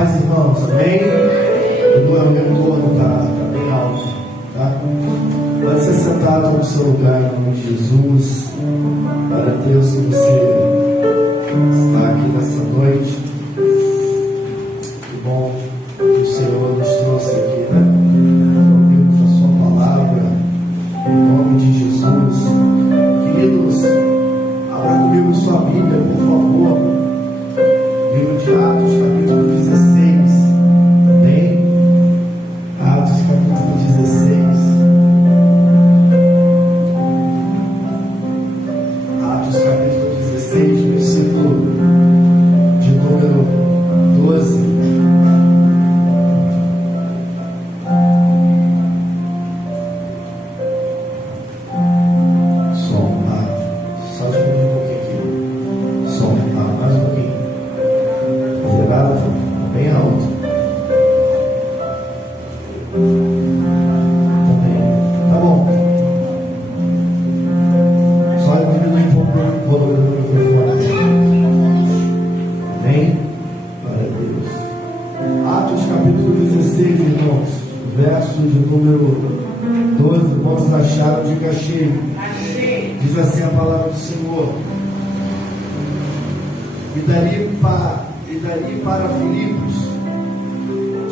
paz, irmãos, amém? O meu retorno está bem alto, tá? Pode ser sentado no seu lugar, em nome de Jesus. Para Deus, se você está aqui nessa noite, que bom que o Senhor nos trouxe aqui, né? Ouvimos a sua palavra, em nome de Jesus. Queridos, abra comigo sua Bíblia, por favor. Livro de Atos, capítulo 16. Amém? Atos, capítulo 16. Atos, capítulo 16, versículo de número 12. Som, só diminuir um pouquinho aqui. Som, mais um pouquinho. Bem alto. Também. Tá bom. Só diminuir um pouco o volume do microfone. Amém? Glória a Deus. Atos capítulo 16, irmãos. Verso de número 12. Quantos acharam? Diga cheio. Diz assim a palavra do Senhor. E dali para Filipos,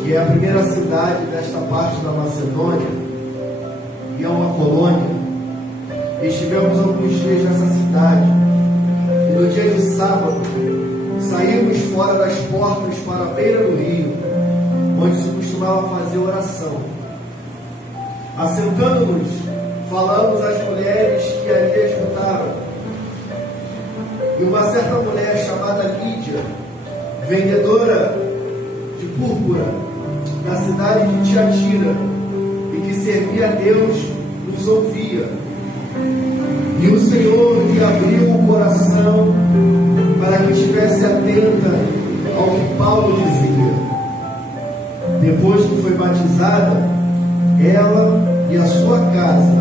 que é a primeira cidade desta parte da Macedônia, e é uma colônia. Estivemos alguns dias nessa cidade, e no dia de sábado saímos fora das portas para a beira do rio, onde se costumava fazer oração. Assentando-nos, falamos às mulheres que ali escutavam. E uma certa mulher chamada Lídia, vendedora de púrpura da cidade de Tiatira, e que servia a Deus, nos ouvia. E o Senhor lhe abriu o coração para que estivesse atenta ao que Paulo dizia. Depois que foi batizada, ela e a sua casa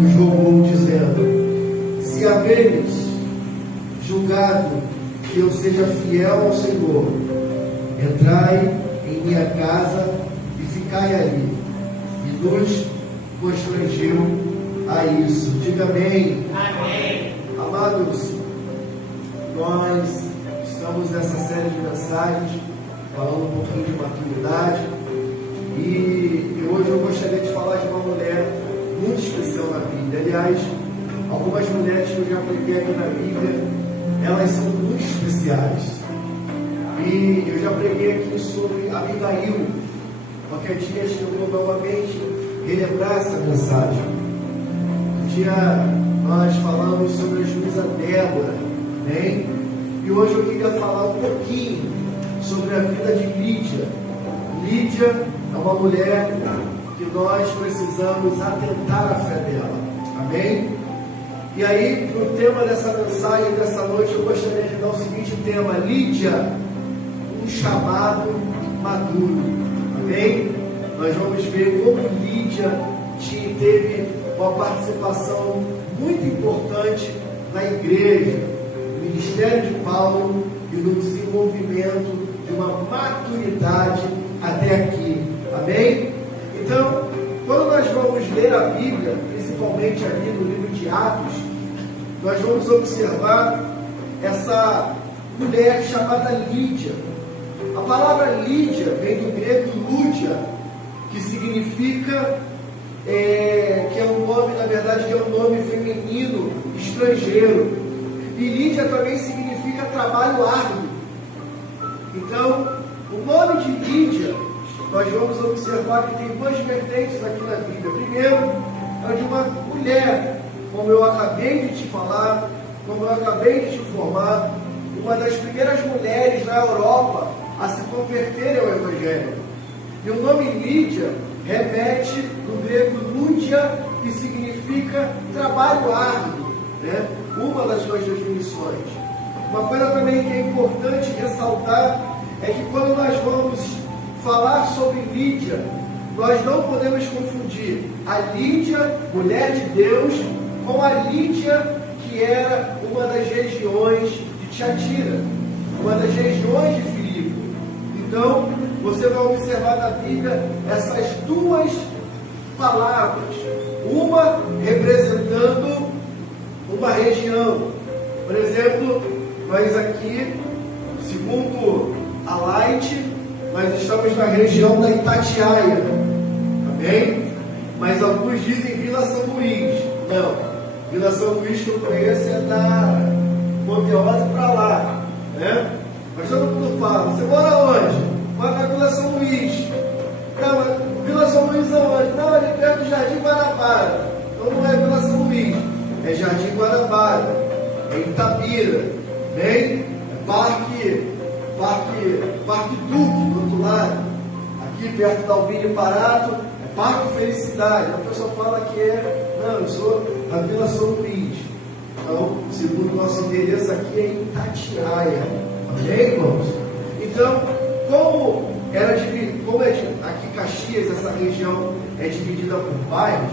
nos rogou, dizendo: se haveres julgado que eu seja fiel ao Senhor, entrai em minha casa e ficai ali. E nos constrangeu a isso. Diga amém. Amém. Amados, nós estamos nessa série de mensagens falando um pouquinho de maturidade, e hoje eu gostaria de falar de uma mulher muito especial na Bíblia. Aliás, algumas mulheres que eu já preguei aqui na Bíblia, elas são muito especiais. E eu já preguei aqui sobre Abigail. Qualquer dia eu vou novamente relembrar essa mensagem. Um dia nós falamos sobre a juíza Débora, né? E hoje eu queria falar um pouquinho sobre a vida de Lídia. Lídia é uma mulher que nós precisamos atentar à fé dela. Amém? E aí, para o tema dessa mensagem, dessa noite, eu gostaria de dar o seguinte tema: Lídia, um chamado maduro. Amém? Nós vamos ver como Lídia teve uma participação muito importante na igreja, no ministério de Paulo e no desenvolvimento de uma maturidade até aqui. Amém? Então, quando nós vamos ler a Bíblia, principalmente ali no livro de Atos, nós vamos observar essa mulher chamada Lídia. A palavra Lídia vem do grego Lúdia, que significa, que é um nome, na verdade, é um nome feminino, estrangeiro. E Lídia também significa trabalho árduo. Então, o nome de Lídia, nós vamos observar que tem duas vertentes aqui na Bíblia. Primeiro, é de uma mulher, como eu acabei de te falar, como eu acabei de te informar, uma das primeiras mulheres na Europa a se converterem ao Evangelho. E o nome Lídia remete do grego Lúdia, que significa trabalho árduo, né? Uma das suas definições. Uma coisa também que é importante ressaltar é que quando nós vamos falar sobre Lídia, nós não podemos confundir a Lídia, mulher de Deus, com a Lídia, que era uma das regiões de Tiatira, uma das regiões de Filipe. Então, você vai observar na Bíblia essas duas palavras, uma representando uma região. Por exemplo, nós aqui, segundo a Light, nós estamos na região da Itatiaia, amém? Mas alguns dizem Vila São Luís. Não, Vila São Luís que eu conheço é da Ponteosa para lá, né? Mas todo mundo fala, você mora onde? Mora na Vila São Luís. Não, mas Vila São Luís aonde? Não, ali perto do Jardim Guanabara. Então não é Vila São Luís, é Jardim Guanabara, é Itabira, bem? É Parque Duque, do outro lado. Aqui perto da Albino Parato, é Parque Felicidade. A pessoa fala que não, eu sou da Vila São Luís. Então, segundo o nosso endereço aqui é Itatiaia. Ok, irmãos? Então, como aqui Caxias, essa região é dividida por bairros,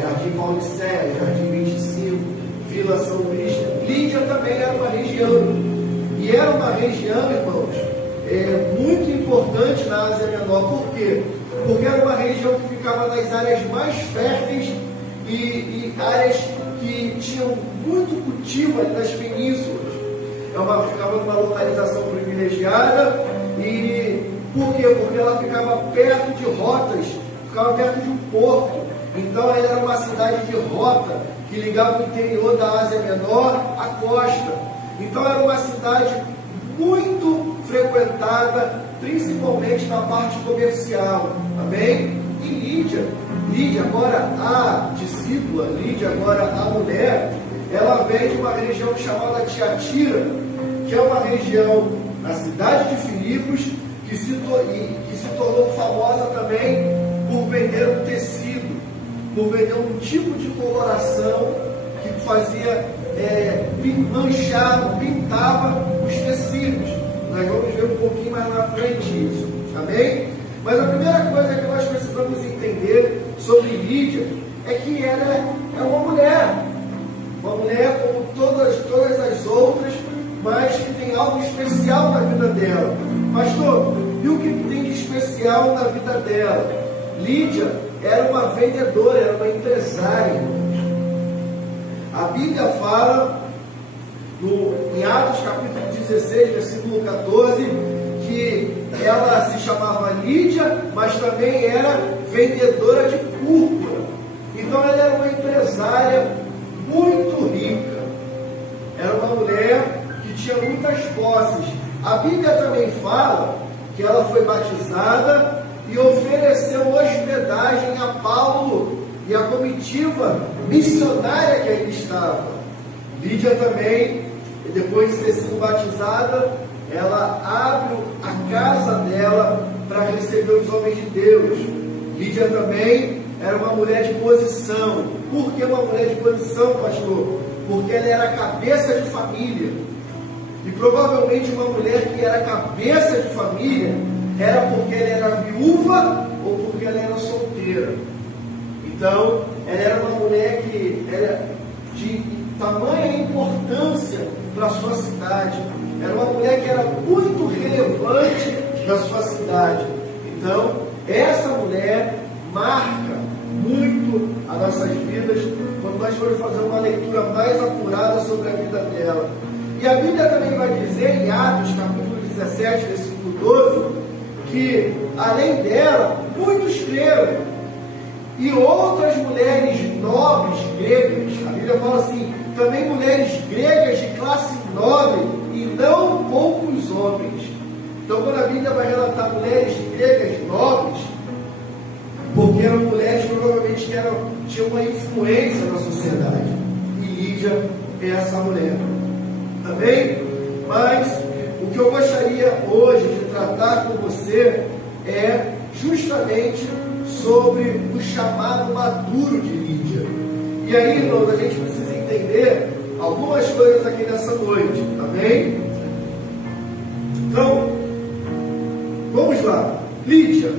Jardim Paulicéia, Jardim 25, Vila São Luís, Lídia também era uma região. E era uma região, irmãos, muito importante na Ásia Menor. Por quê? Porque era uma região que ficava nas áreas mais férteis e áreas que tinham muito cultivo ali nas penínsulas. Ficava numa localização privilegiada. E por quê? Porque ela ficava perto de rotas, ficava perto de um porto. Então ela era uma cidade de rota que ligava o interior da Ásia Menor à costa. Então era uma cidade muito frequentada, principalmente na parte comercial. Amém? E Lídia agora a discípula, Lídia agora a mulher, ela vem de uma região chamada Tiatira, que é uma região na cidade de Filipos, que se tornou famosa também por vender um tecido, por vender um tipo de coloração que fazia, pintava os tecidos. Nós vamos ver um pouquinho mais na frente isso, amém? Mas a primeira coisa que nós precisamos entender sobre Lídia é que ela é uma mulher como todas as outras, mas que tem algo especial na vida dela. Pastor, e o que tem de especial na vida dela? Lídia era uma vendedora, era uma empresária. A Bíblia fala, em Atos capítulo 16, versículo 14, que ela se chamava Lídia, mas também era vendedora de púrpura. Então ela era uma empresária muito rica. Era uma mulher que tinha muitas posses. A Bíblia também fala que ela foi batizada e ofereceu hospedagem a Paulo e a comitiva missionária que ali estava. Lídia também, depois de ter sido batizada, ela abre a casa dela para receber os homens de Deus. Lídia também era uma mulher de posição. Por que uma mulher de posição, pastor? Porque ela era cabeça de família. E provavelmente uma mulher que era cabeça de família era porque ela era viúva ou porque ela era solteira. Então, ela era uma mulher que era de tamanha importância para a sua cidade. Era uma mulher que era muito relevante na sua cidade. Então, essa mulher marca muito as nossas vidas quando nós formos fazer uma leitura mais apurada sobre a vida dela. E a Bíblia também vai dizer, em Atos, capítulo 17, versículo 12, que, além dela, muitos creram. E outras mulheres nobres gregas, a Bíblia fala assim, também mulheres gregas de classe nobre, e não poucos homens. Então, quando a Bíblia vai relatar mulheres gregas nobres, porque eram mulheres provavelmente que tinham uma influência na sociedade. E Lídia é essa mulher. Amém? Mas o que eu gostaria hoje de tratar com você é justamente sobre o chamado maduro de Lídia. E aí, irmãos, a gente precisa entender algumas coisas aqui nessa noite. Amém? Então, vamos lá. Lídia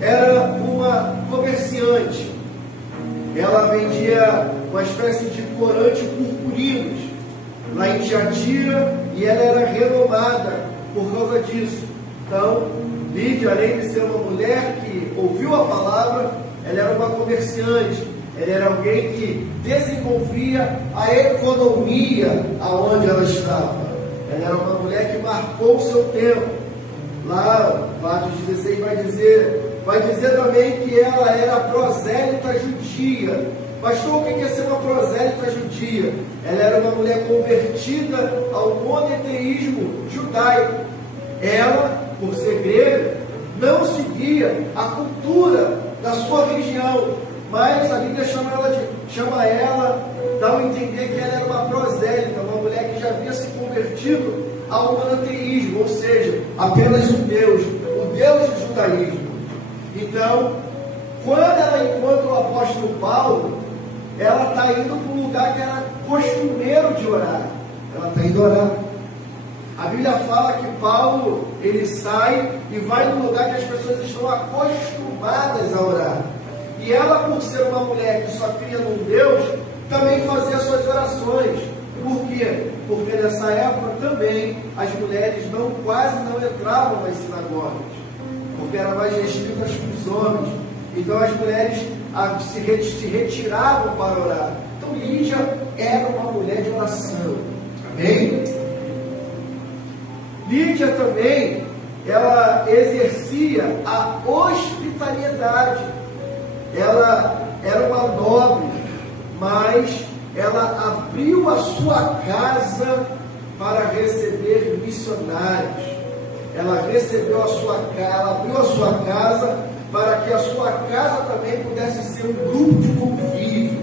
era uma comerciante. Ela vendia uma espécie de corante purpurinos lá em Tiatira, e ela era renomada por causa disso. Então, Lídia, além de ser uma mulher que ouviu a palavra, ela era uma comerciante, ela era alguém que desenvolvia a economia aonde ela estava. Ela era uma mulher que marcou o seu tempo. Lá, Atos 16 vai dizer também que ela era prosélita judia. Pastor, o que é ser uma prosélita judia? Ela era uma mulher convertida ao monoteísmo judaico. Ela, por ser grega, não seguia a cultura da sua região, mas a Bíblia chama ela, dá a entender que ela era uma prosélita, uma mulher que já havia se convertido ao monoteísmo, ou seja, apenas um Deus, o Deus do judaísmo. Então, quando ela encontra o apóstolo Paulo, ela está indo para um lugar que era costumeiro de orar. Ela está indo orar. A Bíblia fala que Paulo, ele sai e vai num lugar que as pessoas estão acostumadas a orar. E ela, por ser uma mulher que só cria num Deus, também fazia suas orações. Por quê? Porque nessa época também as mulheres quase não entravam nas sinagogas, porque eram mais restritas que os homens. Então as mulheres se retiravam para orar. Então Lídia era uma mulher de oração. Amém? Lídia também, ela exercia a hospitalidade. Ela era uma nobre, mas ela abriu a sua casa para receber missionários. Ela abriu a sua casa para que a sua casa também pudesse ser um grupo de convívio,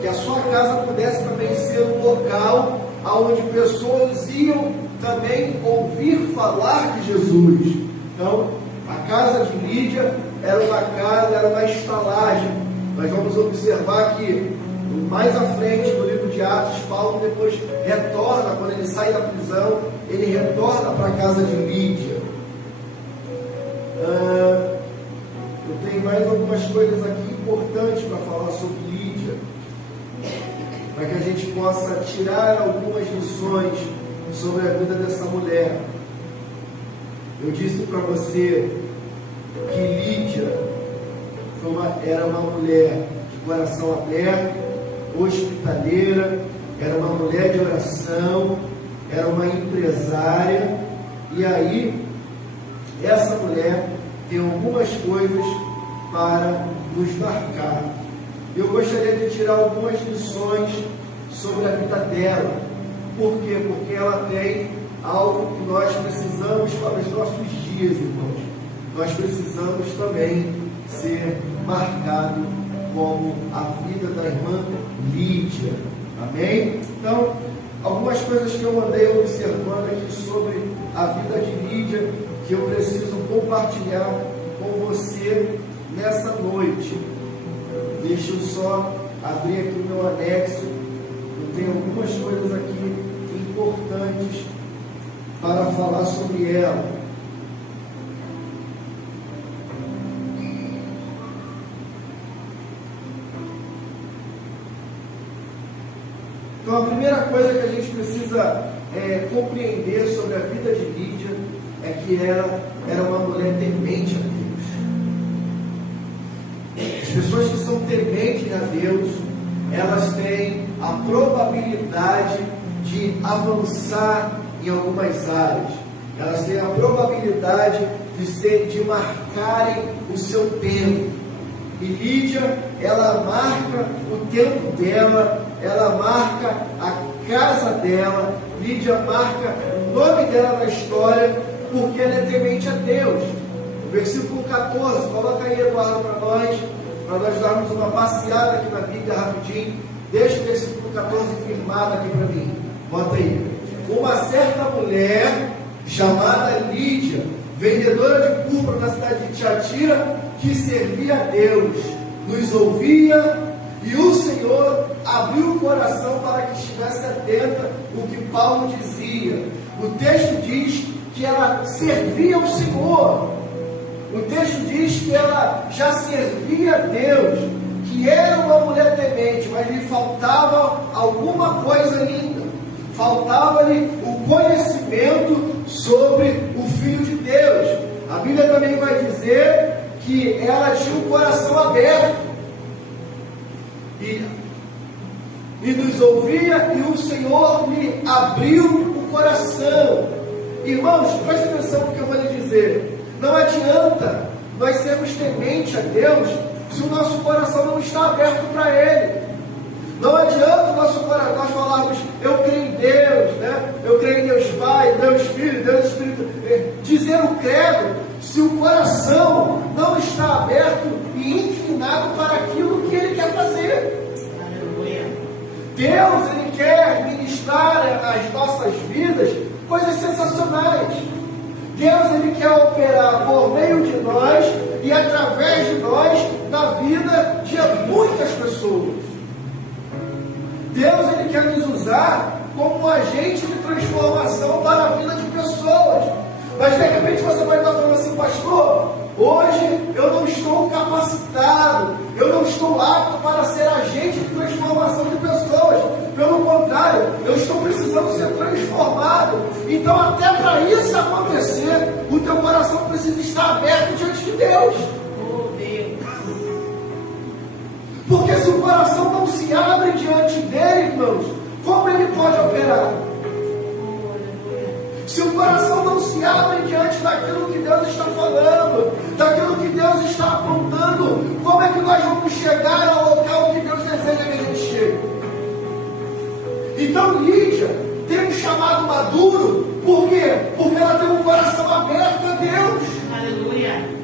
que a sua casa pudesse também ser um local onde pessoas iam também ouvir falar de Jesus. Então, a casa de Lídia era uma estalagem. Nós vamos observar que mais à frente no livro de Atos, Paulo depois retorna, quando ele sai da prisão, ele retorna para a casa de Lídia. Eu tenho mais algumas coisas aqui importantes para falar sobre Lídia, para que a gente possa tirar algumas lições sobre a vida dessa mulher. Eu disse para você que Lídia era uma mulher de coração aberto, hospitaleira, era uma mulher de oração, era uma empresária. E aí, essa mulher tem algumas coisas para nos marcar. Eu gostaria de tirar algumas lições sobre a vida dela. Por quê? Porque ela tem algo que nós precisamos para os nossos dias, irmãos. Nós precisamos também ser marcados como a vida da irmã Lídia. Amém? Então, algumas coisas que eu andei observando aqui sobre a vida de Lídia, que eu preciso compartilhar com você nessa noite. Deixa eu só abrir aqui o meu anexo. Eu tenho algumas coisas aqui importantes para falar sobre ela. Então, a primeira coisa que a gente precisa compreender sobre a vida de Lídia é que ela era uma mulher temente a Deus. As pessoas que são tementes a Deus, elas têm a probabilidade de avançar em algumas áreas. Elas têm a probabilidade de marcarem o seu tempo. E Lídia, ela marca o tempo dela, ela marca a casa dela. Lídia marca o nome dela na história, porque ela é temente a Deus. O versículo 14, coloca aí, Eduardo, para nós darmos uma passeada aqui na Bíblia rapidinho. Deixa o versículo 14 firmado aqui para mim. Bota aí. Uma certa mulher chamada Lídia, vendedora de púrpura na cidade de Tiatira, que servia a Deus, nos ouvia, e o Senhor abriu o coração para que estivesse atenta o que Paulo dizia. O texto diz que ela servia ao Senhor. O texto diz que ela já servia a Deus, que era uma mulher temente, mas lhe faltava alguma coisa ainda. Faltava-lhe o conhecimento sobre o Filho de Deus. A Bíblia também vai dizer que ela tinha um coração aberto e nos ouvia, e o Senhor lhe abriu o coração. Irmãos, preste atenção no que eu vou lhe dizer. Não adianta nós sermos tementes a Deus se o nosso coração não está aberto para Ele. Não adianta o nosso coração, nós falarmos, eu creio em Deus, né? Eu creio em Deus Pai, Deus Filho, Deus Espírito, dizer o credo, se o coração não está aberto e inclinado para aquilo que Ele quer fazer. Aleluia. Deus, Ele quer ministrar às nossas vidas coisas sensacionais. Deus, Ele quer operar por meio de nós e através de nós na vida de muitas pessoas. Deus, Ele quer nos usar como um agente de transformação para a vida de pessoas. Mas de repente você vai estar falando assim, pastor, hoje eu não estou capacitado, eu não estou apto para ser agente de transformação de pessoas. Pelo contrário, eu estou precisando ser transformado. Então, até para isso acontecer, o teu coração precisa estar aberto diante de Deus. Porque se o coração não se abre diante dele, irmãos, como ele pode operar? Se o coração não se abre diante daquilo que Deus está falando, daquilo que Deus está apontando, como é que nós vamos chegar ao local que Deus deseja que a gente chegue? Então Lídia tem um chamado maduro, por quê? Porque ela tem um coração aberto a Deus. Aleluia.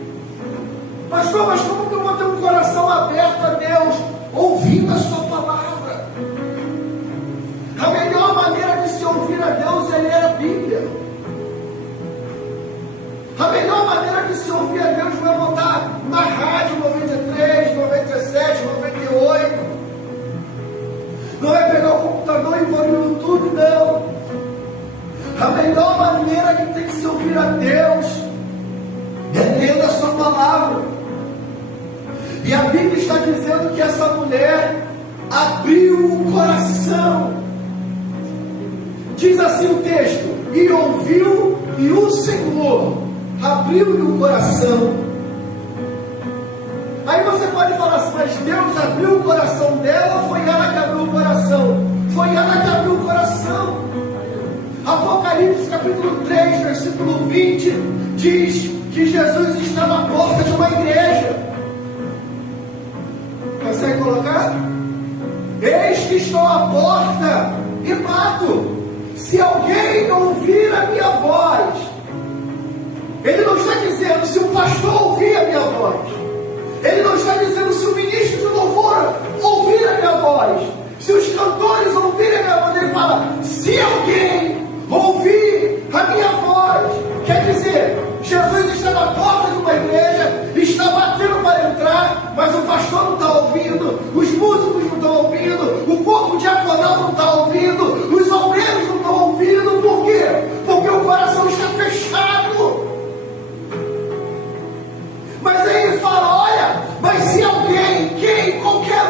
Pastor, mas como que eu vou ter um coração aberto a Deus? Ouvindo a sua palavra. A melhor maneira de se ouvir a Deus é ler a Bíblia. A melhor maneira de se ouvir a Deus não é botar na rádio 93, 97, 98. Não é pegar o computador e pôr no YouTube, não. A melhor maneira que tem que se ouvir a Deus é lendo a sua palavra. E a Bíblia está dizendo que essa mulher abriu o coração. Diz assim o texto: e ouviu, e o Senhor abriu-lhe o coração. Aí você pode falar assim, mas Deus abriu o coração dela ou foi ela que abriu o coração? Foi ela que abriu o coração. Apocalipse capítulo 3, versículo 20 diz que Jesus estava à porta de uma igreja. Consegue colocar? Eis que estou à porta e bato. Se alguém ouvir a minha voz, ele não está dizendo se o pastor ouvir a minha voz, ele não está dizendo se o ministro de louvor ouvir a minha voz, se os cantores ouvirem a minha voz. Ele fala, se alguém ouvir a minha voz, quer dizer, Jesus está na porta de uma igreja, está batendo para entrar, mas o pastor não está ouvindo, os músicos não estão ouvindo, o corpo diaconal não está ouvindo, os obreiros não estão ouvindo. Por quê? Porque o coração está fechado. Mas aí ele fala, olha, mas se alguém, quem? Qualquer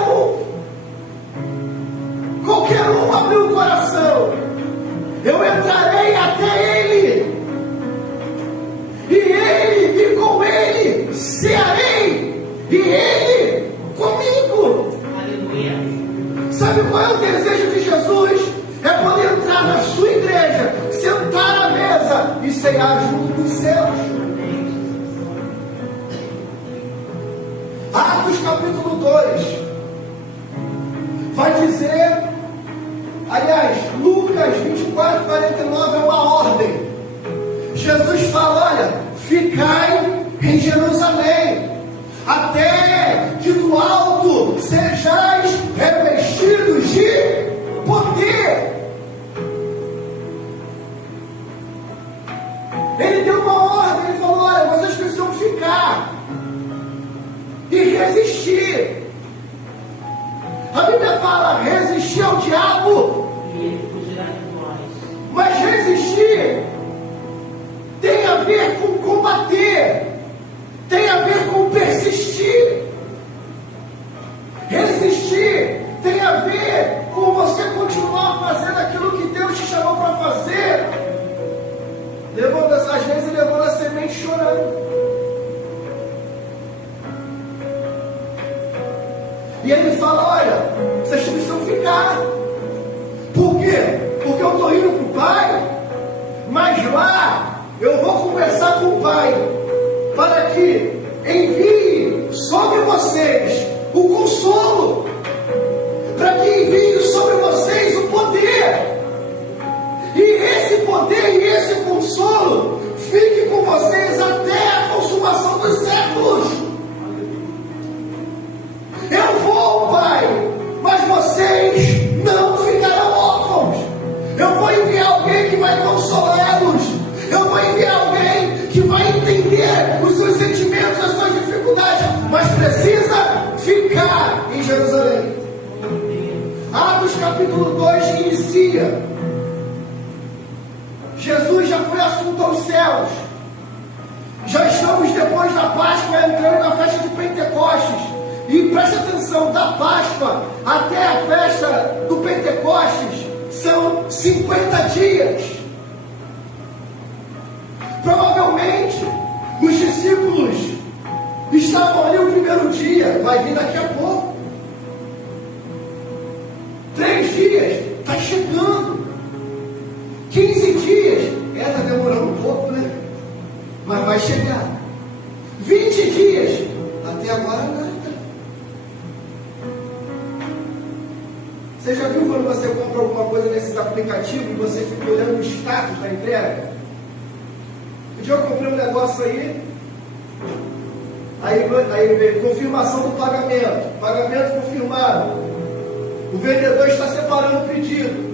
um abriu o coração, eu entrarei até ele, e com ele cearei, e ele comigo. Aleluia. Sabe qual é o desejo de Jesus? É poder entrar na sua igreja, sentar à mesa e cear junto com os seus. Atos capítulo 2 vai dizer, aliás, Lucas 24, 49 é uma ordem. Jesus fala, olha, ficai em Jerusalém, até que do alto sejais revestidos de poder. Ele deu uma ordem, ele falou, olha, vocês precisam ficar e resistir. A Bíblia fala, resistir ao diabo, e ele fugirá de nós. Mas resistir tem a ver com E ele fala: olha, vocês precisam ficar. Por quê? Porque eu estou indo para o Pai, mas lá eu vou conversar com o Pai, para que envie sobre vocês o consolo, para que envie sobre vocês o poder, e esse poder e esse consolo fique com vocês até a consumação dos séculos. Eu vou, Pai, mas vocês não ficarão órfãos. Eu vou enviar alguém que vai consolá-los. Eu vou enviar alguém que vai entender os seus sentimentos, as suas dificuldades, mas precisa ficar em Jerusalém. Atos capítulo 2 inicia. Jesus já foi assunto aos céus. Já estamos depois da Páscoa, entrando na festa de Pentecostes. E preste atenção, da Páscoa até a festa do Pentecostes são 50 dias. Provavelmente os discípulos estavam ali o primeiro dia, vai vir daqui a pouco. 3 dias, está chegando. 15 dias, está demorando um pouco, né? Mas vai chegar. 20 dias, até agora nada. Você já viu quando você compra alguma coisa nesses aplicativos e você fica olhando o status da entrega? Um dia eu comprei um negócio aí veio confirmação do pagamento confirmado. O vendedor está separando o pedido.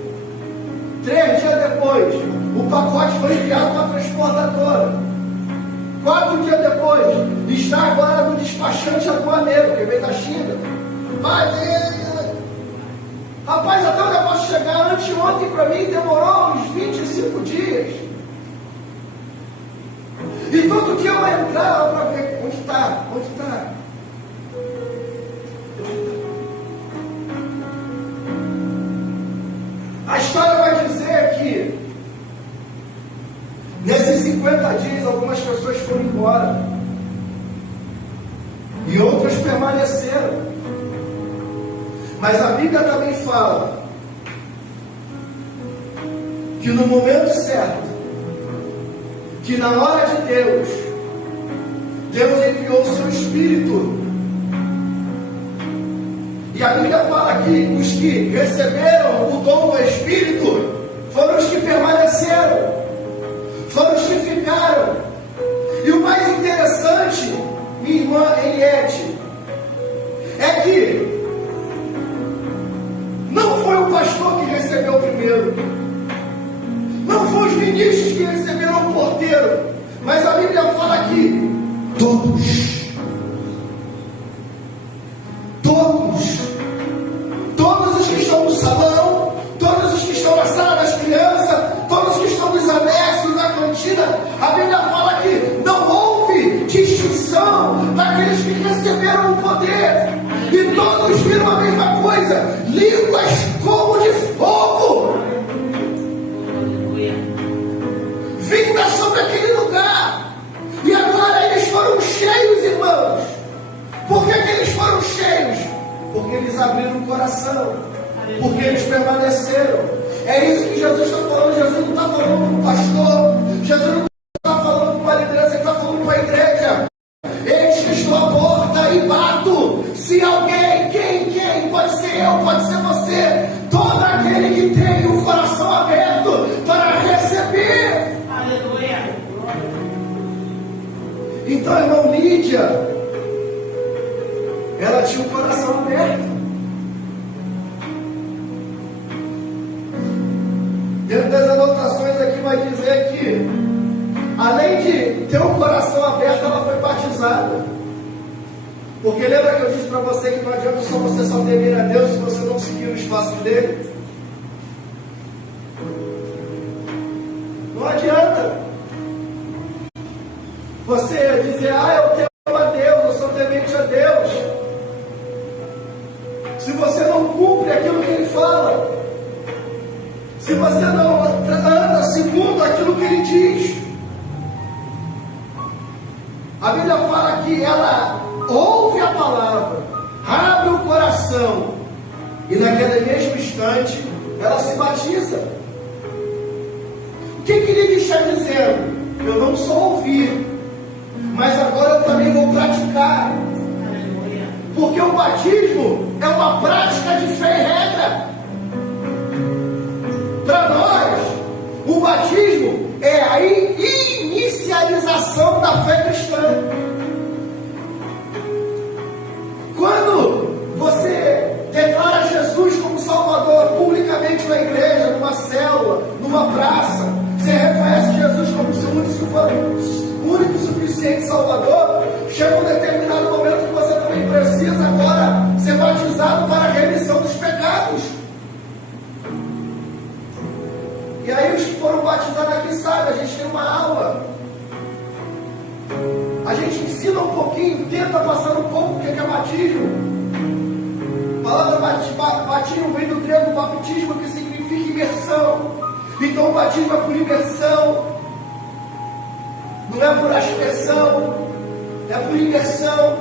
3 dias depois, o pacote foi enviado para a transportadora. 4 dias depois, está agora no despachante aduaneiro, que veio da China. Rapaz, até o negócio chegar anteontem para mim demorou uns 25 dias. E todo dia eu vou entrar lá para ver onde está. A história vai dizer que nesses 50 dias algumas pessoas foram embora e outras permaneceram. Mas a Bíblia também fala que no momento certo, que na hora de Deus enviou o seu Espírito. E a Bíblia fala que os que receberam o dom do Espírito foram os que permaneceram, foram os que ficaram. E o mais interessante, minha irmã Eliette, é que não foi o pastor que recebeu primeiro, não foram os ministros que receberam o porteiro, mas a Bíblia fala que todos os que estão no salão, todos os que estão na sala das crianças, todos os que estão nos anexos, na cantina, a Bíblia fala que não houve distinção daqueles que receberam o poder, e todos viram a mesma coisa, línguas como de fogo vindas sobre aquele lugar. E agora eles foram cheios, irmãos. Por que eles foram cheios? Porque eles abriram o coração, porque eles permaneceram. É isso que Jesus está falando. Jesus não está falando para o pastor, Jesus não está falando para uma liderança, ele está falando para a igreja. Eis que estou à porta e bato. Se alguém, quem? Pode ser eu, pode ser você, todo aquele que tem o coração aberto para receber. Aleluia. Então, irmão, Lídia, ela tinha o coração aberto. Dentro das anotações aqui vai dizer que, além de ter o coração aberto, ela foi batizada. Porque lembra que eu disse para você que não adianta só você só temer a Deus se você não seguir os passos dele? Não adianta você dizer: eu temo a Deus, eu sou temente a Deus, se você não cumpre aquilo que ele fala, se você não anda segundo aquilo que ele diz. A Bíblia fala que ela ouve a palavra, abre o coração e naquele mesmo instante ela se batiza. O que ele está dizendo? Eu não só ouvi, mas agora eu também vou praticar. Porque o batismo é uma prática de fé e regra. Para nós, o batismo é a inicialização da fé cristã. Quando você declara Jesus como Salvador publicamente na igreja, numa célula, numa praça, você reconhece Jesus como seu único e suficiente Salvador, chega um determinado momento que você também precisa agora ser batizado para a remissão dos pecados. E aí os que foram batizados aqui sabem, a gente tem uma aula. A gente ensina um pouquinho, tenta passar um pouco o que é batismo. A palavra batismo vem do grego baptismo, que significa imersão. Então o batismo é por imersão, não é por aspersão, é por imersão.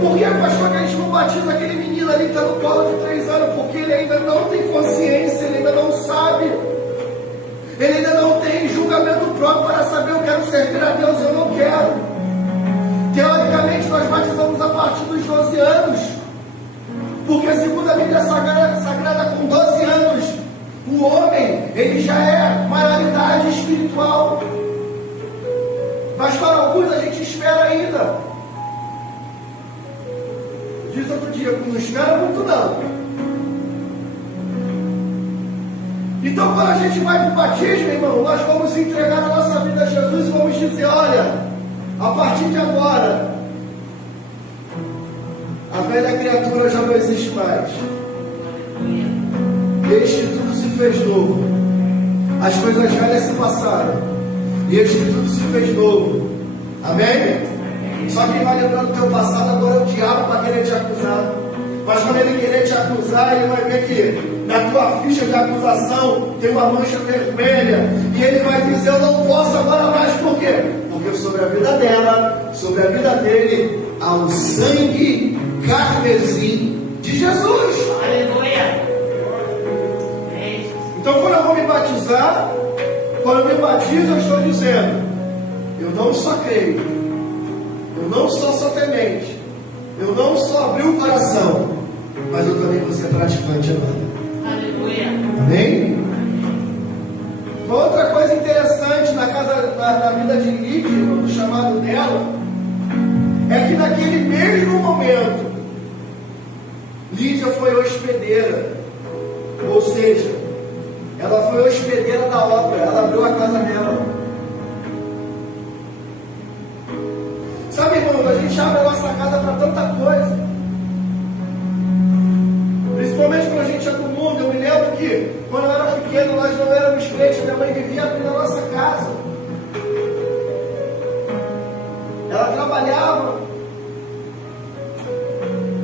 Por que, pastor, que a gente não batiza aquele menino ali que está no colo de 3 anos? Porque ele ainda não tem consciência, ele ainda não sabe, ele ainda não tem julgamento próprio para saber: eu quero servir a Deus, eu não quero. Teoricamente nós batizamos a partir dos 12 anos, porque segundo a Bíblia Sagrada, com 12 anos, o homem, ele já é maioridade espiritual. Mas para alguns a gente espera ainda. Diz outro dia, não espera muito não. Então quando a gente vai para o batismo, irmão, nós vamos entregar a nossa vida a Jesus e vamos dizer: olha, a partir de agora, a velha criatura já não existe mais. Eis que tudo se fez novo. As coisas velhas se passaram, e eis que tudo se fez novo. Amém? Só quem vai lembrando do teu passado agora é o diabo para querer te acusar. Mas quando ele querer te acusar, ele vai ver que na tua ficha de acusação tem uma mancha vermelha, e ele vai dizer: eu não posso agora mais. Por quê? Porque sobre a vida dela, sobre a vida dele, há o sangue carmesim de Jesus. Aleluia. Então quando eu vou me batizar, quando eu me batizo, eu estou dizendo: eu não só creio, eu não sou temente, eu não só abri o coração, mas eu também vou ser praticante agora. Aleluia. Amém? Uma outra coisa interessante na vida de Lídia, no chamado dela, é que naquele mesmo momento, Lídia foi hospedeira. Ou seja, ela foi hospedeira da obra, ela abriu a casa dela. Sabe, irmãos, a gente abre a nossa casa para tanta coisa. Principalmente quando a gente é do mundo. Eu me lembro que quando eu era pequeno, nós não éramos crentes, minha mãe vivia abrindo a nossa casa. Ela trabalhava,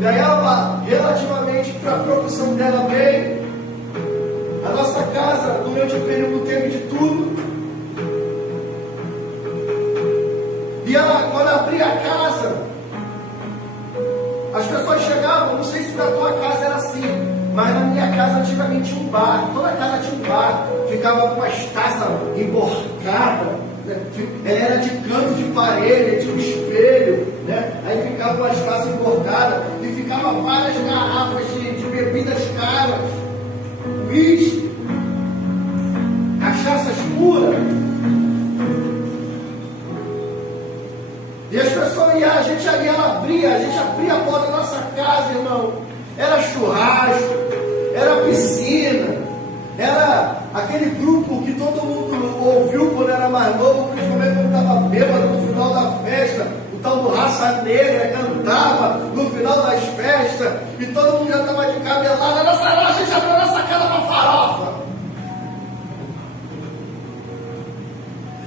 ganhava relativamente para a profissão dela bem. A nossa casa, durante o período, teve de tudo. E ela, quando abria a casa, as pessoas chegavam, não sei se na tua casa era assim, mas na minha casa antigamente tinha um bar, toda casa tinha um bar, ficava com umas taças emborcadas, né? Ela era de canto de parede, tinha um espelho, né? Aí ficavam umas taças emborcadas, e ficavam várias garrafas de bebidas caras, uísque, cachaças puras. E as pessoas iam, a gente abria a porta da nossa casa, irmão. Era churrasco, era piscina, era aquele grupo que todo mundo ouviu quando era mais novo, principalmente quando estava bêbado no final da festa. O tal do Raça Negra cantava no final das festas, e todo mundo já estava de cabelada. A gente abriu a nossa casa para farofa.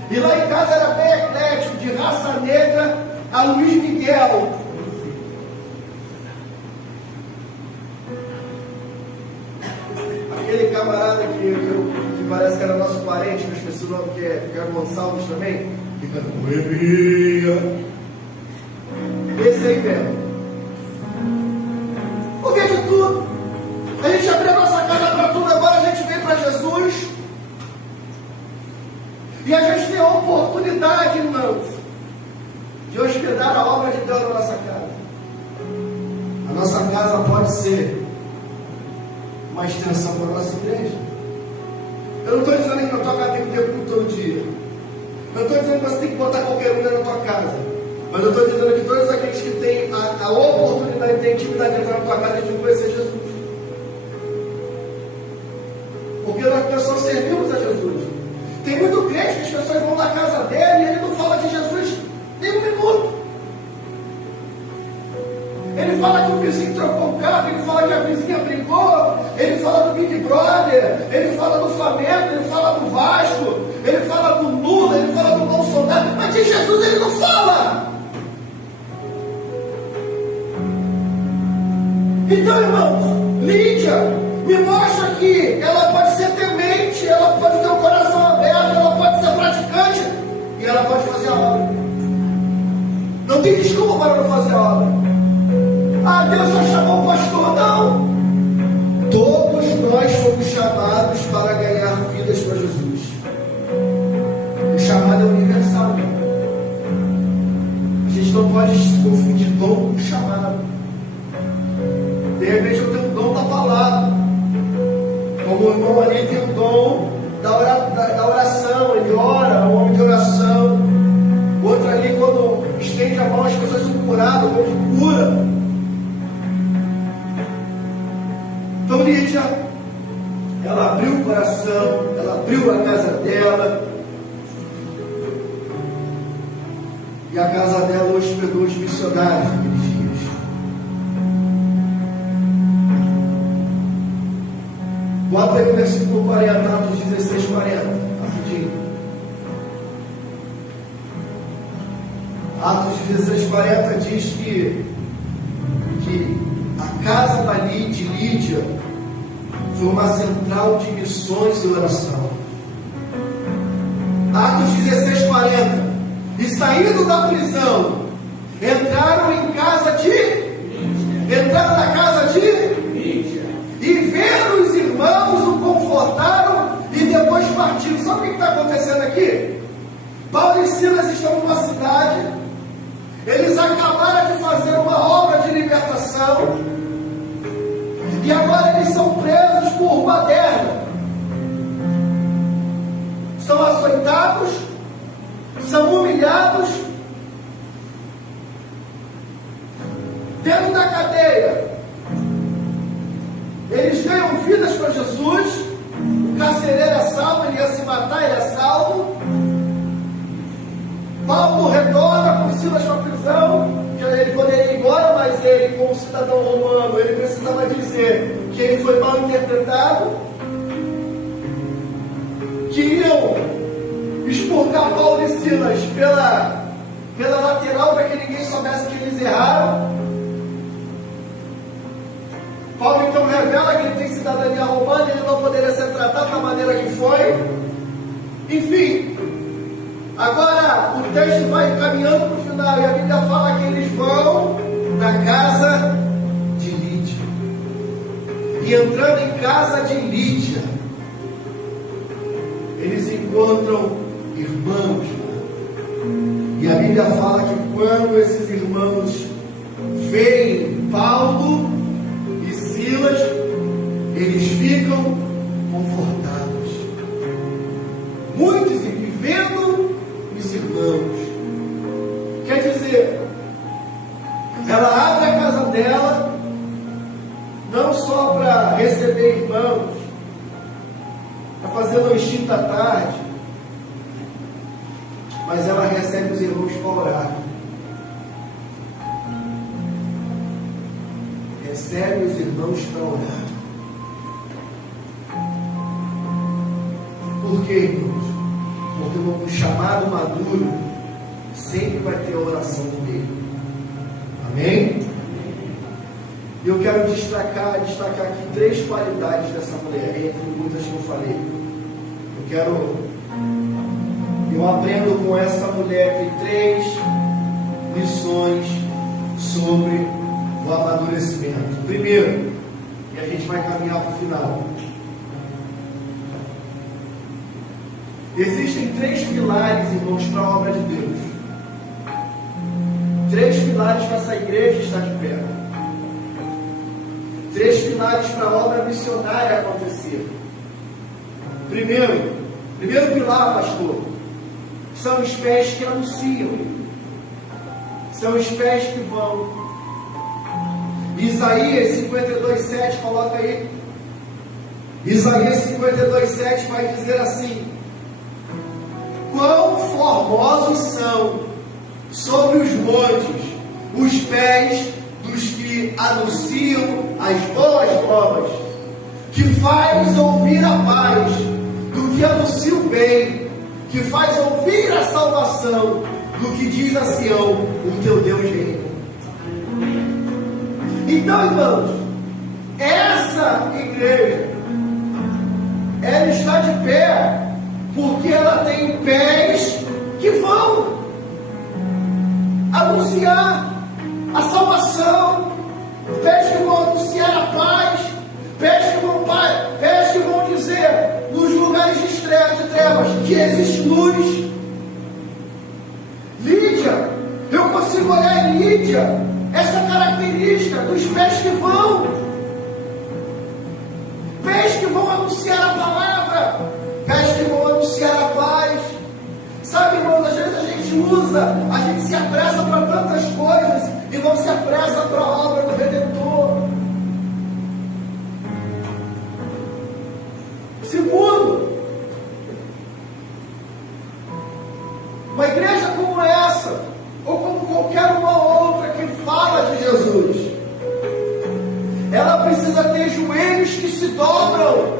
E lá em casa era bem eclético, de Raça Negra a Luiz Miguel. Aquele camarada que parece que era nosso parente, não esqueci o nome, que é Gonçalves também, que canta Boemia. Esse aí mesmo. nossa casa pode ser uma extensão para a nossa igreja. Eu não estou dizendo que na tua casa tem que ter culto todo dia. Eu não estou dizendo que você tem que botar qualquer um na tua casa. Mas eu estou dizendo que todos aqueles que têm a oportunidade de ter intimidade de entrar na tua casa, eles vão conhecer Jesus. Porque nós só servimos a Jesus. Tem muito crente que as pessoas vão na casa dele e ele não fala de Jesus nem um minuto. Ele fala que o vizinho trocou o carro, ele fala que a vizinha brigou, ele fala do Big Brother, ele fala do Flamengo, ele fala do Vasco, ele fala do Lula, ele fala do Bolsonaro, mas de Jesus ele não fala. Então, irmãos, Lídia me mostra que ela pode ser temente, ela pode ter o coração aberto, ela pode ser praticante e ela pode fazer a obra. Não tem desculpa para não fazer a obra. Ah, Deus só chamou o pastor. Não. Todos nós fomos chamados para ganhar vidas para Jesus. O chamado é universal. A gente não pode confundir dom com chamado. De repente eu tenho o dom da palavra. Como o irmão ali tem o dom da oração. Ele ora, é um homem de oração. O outro ali, quando estende a mão, as pessoas são curadas, o homem cura. Então Lídia, ela abriu o coração, ela abriu a casa dela, e a casa dela hospedou os missionários naqueles dias. Bota aí o versículo 40, Atos 16, 40, rapidinho. Atos 16, 40 diz que a casa de Lídia foi uma central de missões e oração. Atos 16, 40. E saindo da prisão, entraram na casa de Lídia. E vendo os irmãos o confortaram e depois partiram. Sabe o que está acontecendo aqui? Paulo e Silas estão numa cidade. Eles acabaram de fazer uma obra de libertação. E agora eles são presos por baderna. São açoitados, são humilhados. Dentro da cadeia, eles ganham vidas para Jesus. O carcereiro é salvo, ele ia se matar, ele é salvo. Paulo retorna com Silas para a prisão. Ele poderia ir embora, mas ele, como cidadão romano, ele precisava dizer que ele foi mal interpretado, que iam expurgar Paulo e Silas pela lateral para que ninguém soubesse que eles erraram. Paulo então revela que ele tem cidadania romana, ele não poderia ser tratado da maneira que foi. Enfim, agora o texto vai caminhando para o final e a Bíblia fala que eles vão na casa de Lídia. E entrando em casa de Lídia, eles encontram irmãos. E a Bíblia fala que quando esses irmãos veem Paulo e Silas, eles ficam confortados. Muitos vendo os irmãos. Quer dizer, ela abre a casa dela não só para receber irmãos, para fazer lanchinho da tarde, mas ela recebe os irmãos para orar. Recebe os irmãos para orar. Por quê, irmãos? Porque um chamado maduro sempre vai ter a oração dele. Amém? Eu quero destacar aqui 3 qualidades dessa mulher, entre muitas que eu falei. Eu aprendo com essa mulher que 3 lições sobre o amadurecimento. Primeiro, e a gente vai caminhar para o final. Existem 3 pilares, irmãos, para a obra de Deus. 3 pilares para essa igreja estar de pé. 3 pilares para a obra missionária acontecer. Primeiro pilar, pastor, são os pés que anunciam, são os pés que vão. Isaías 52:7, coloca aí. Isaías 52:7 vai dizer assim: quão formosos são sobre os montes os pés dos que anunciam as boas novas, que faz ouvir a paz, do que anuncia o bem, que faz ouvir a salvação, do que diz a Sião, o teu Deus reina. Então, irmãos, essa igreja, ela está de pé, porque ela tem pés que vão anunciar a salvação, pés que vão anunciar a paz, pés que vão dizer nos lugares de trevas que existe luz. Lídia, eu consigo olhar em Lídia essa característica dos pés que vão anunciar a palavra, pés que vão anunciar a paz. Sabe, irmãos, às vezes a gente se apressa para tantas coisas e não se apressa para a obra do Redentor. Segundo, uma igreja como essa, ou como qualquer uma outra que fala de Jesus, ela precisa ter joelhos que se dobram.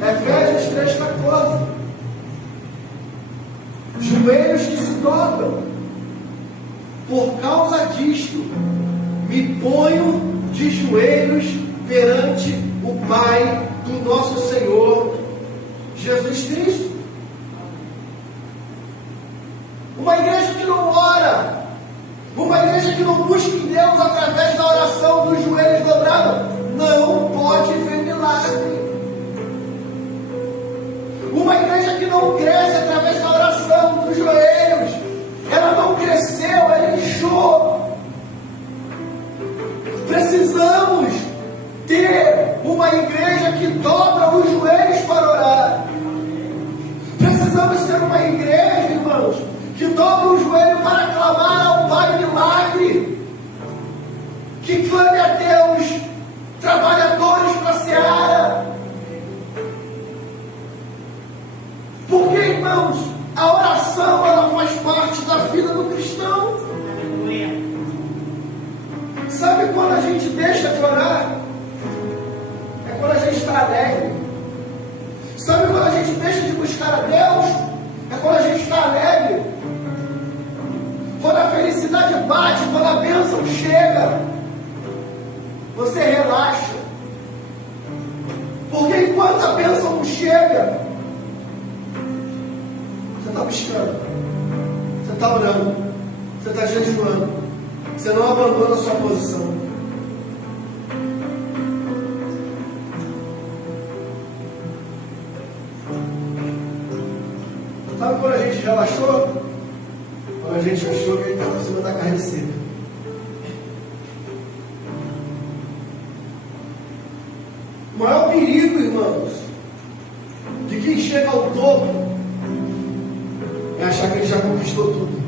Efésios 3:14. Joelhos que se dobram. Por causa disto, me ponho de joelhos perante o Pai do nosso Senhor Jesus Cristo. Uma igreja que não ora, uma igreja que não busca em Deus através da oração dos joelhos dobrados, não pode ver milagre. Uma igreja que não cresce através da oração dos joelhos, ela não cresceu, ela inchou. Precisamos ter uma igreja que dobra os joelhos para orar. Precisamos ter uma igreja, irmãos, que dobra o joelho para clamar ao Pai milagre, que clame a Deus trabalhadores para a seara. Porque, irmãos, a oração, ela faz parte da vida do cristão. Sabe quando a gente deixa de orar? É quando a gente está alegre. Sabe quando a gente deixa de buscar a Deus? É quando a gente está alegre. Quando a felicidade bate, quando a bênção chega, você relaxa. Porque enquanto a bênção não chega, você está buscando, você está orando, você está jejuando, você não abandona a sua posição. Sabe quando a gente relaxou? Quando a gente achou que a gente estava em cima da carne seca. O maior perigo, irmãos, de quem chega ao topo é achar que ele já conquistou tudo.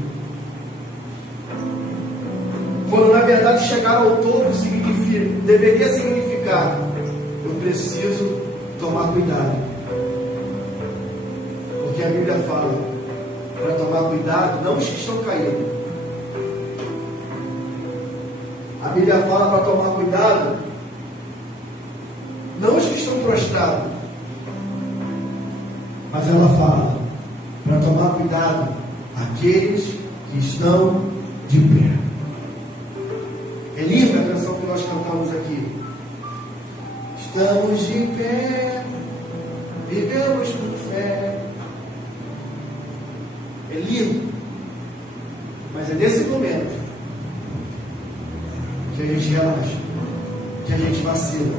Quando na verdade chegar ao topo deveria significar: eu preciso tomar cuidado. Porque a Bíblia fala para tomar cuidado, não os que estão caindo. A Bíblia fala para tomar cuidado, não os que estão prostrados. Mas ela fala para tomar cuidado aqueles que estão de pé. É linda a canção que nós cantamos aqui. Estamos de pé, vivemos por fé. É lindo, mas é nesse momento que a gente relaxa, que a gente vacila,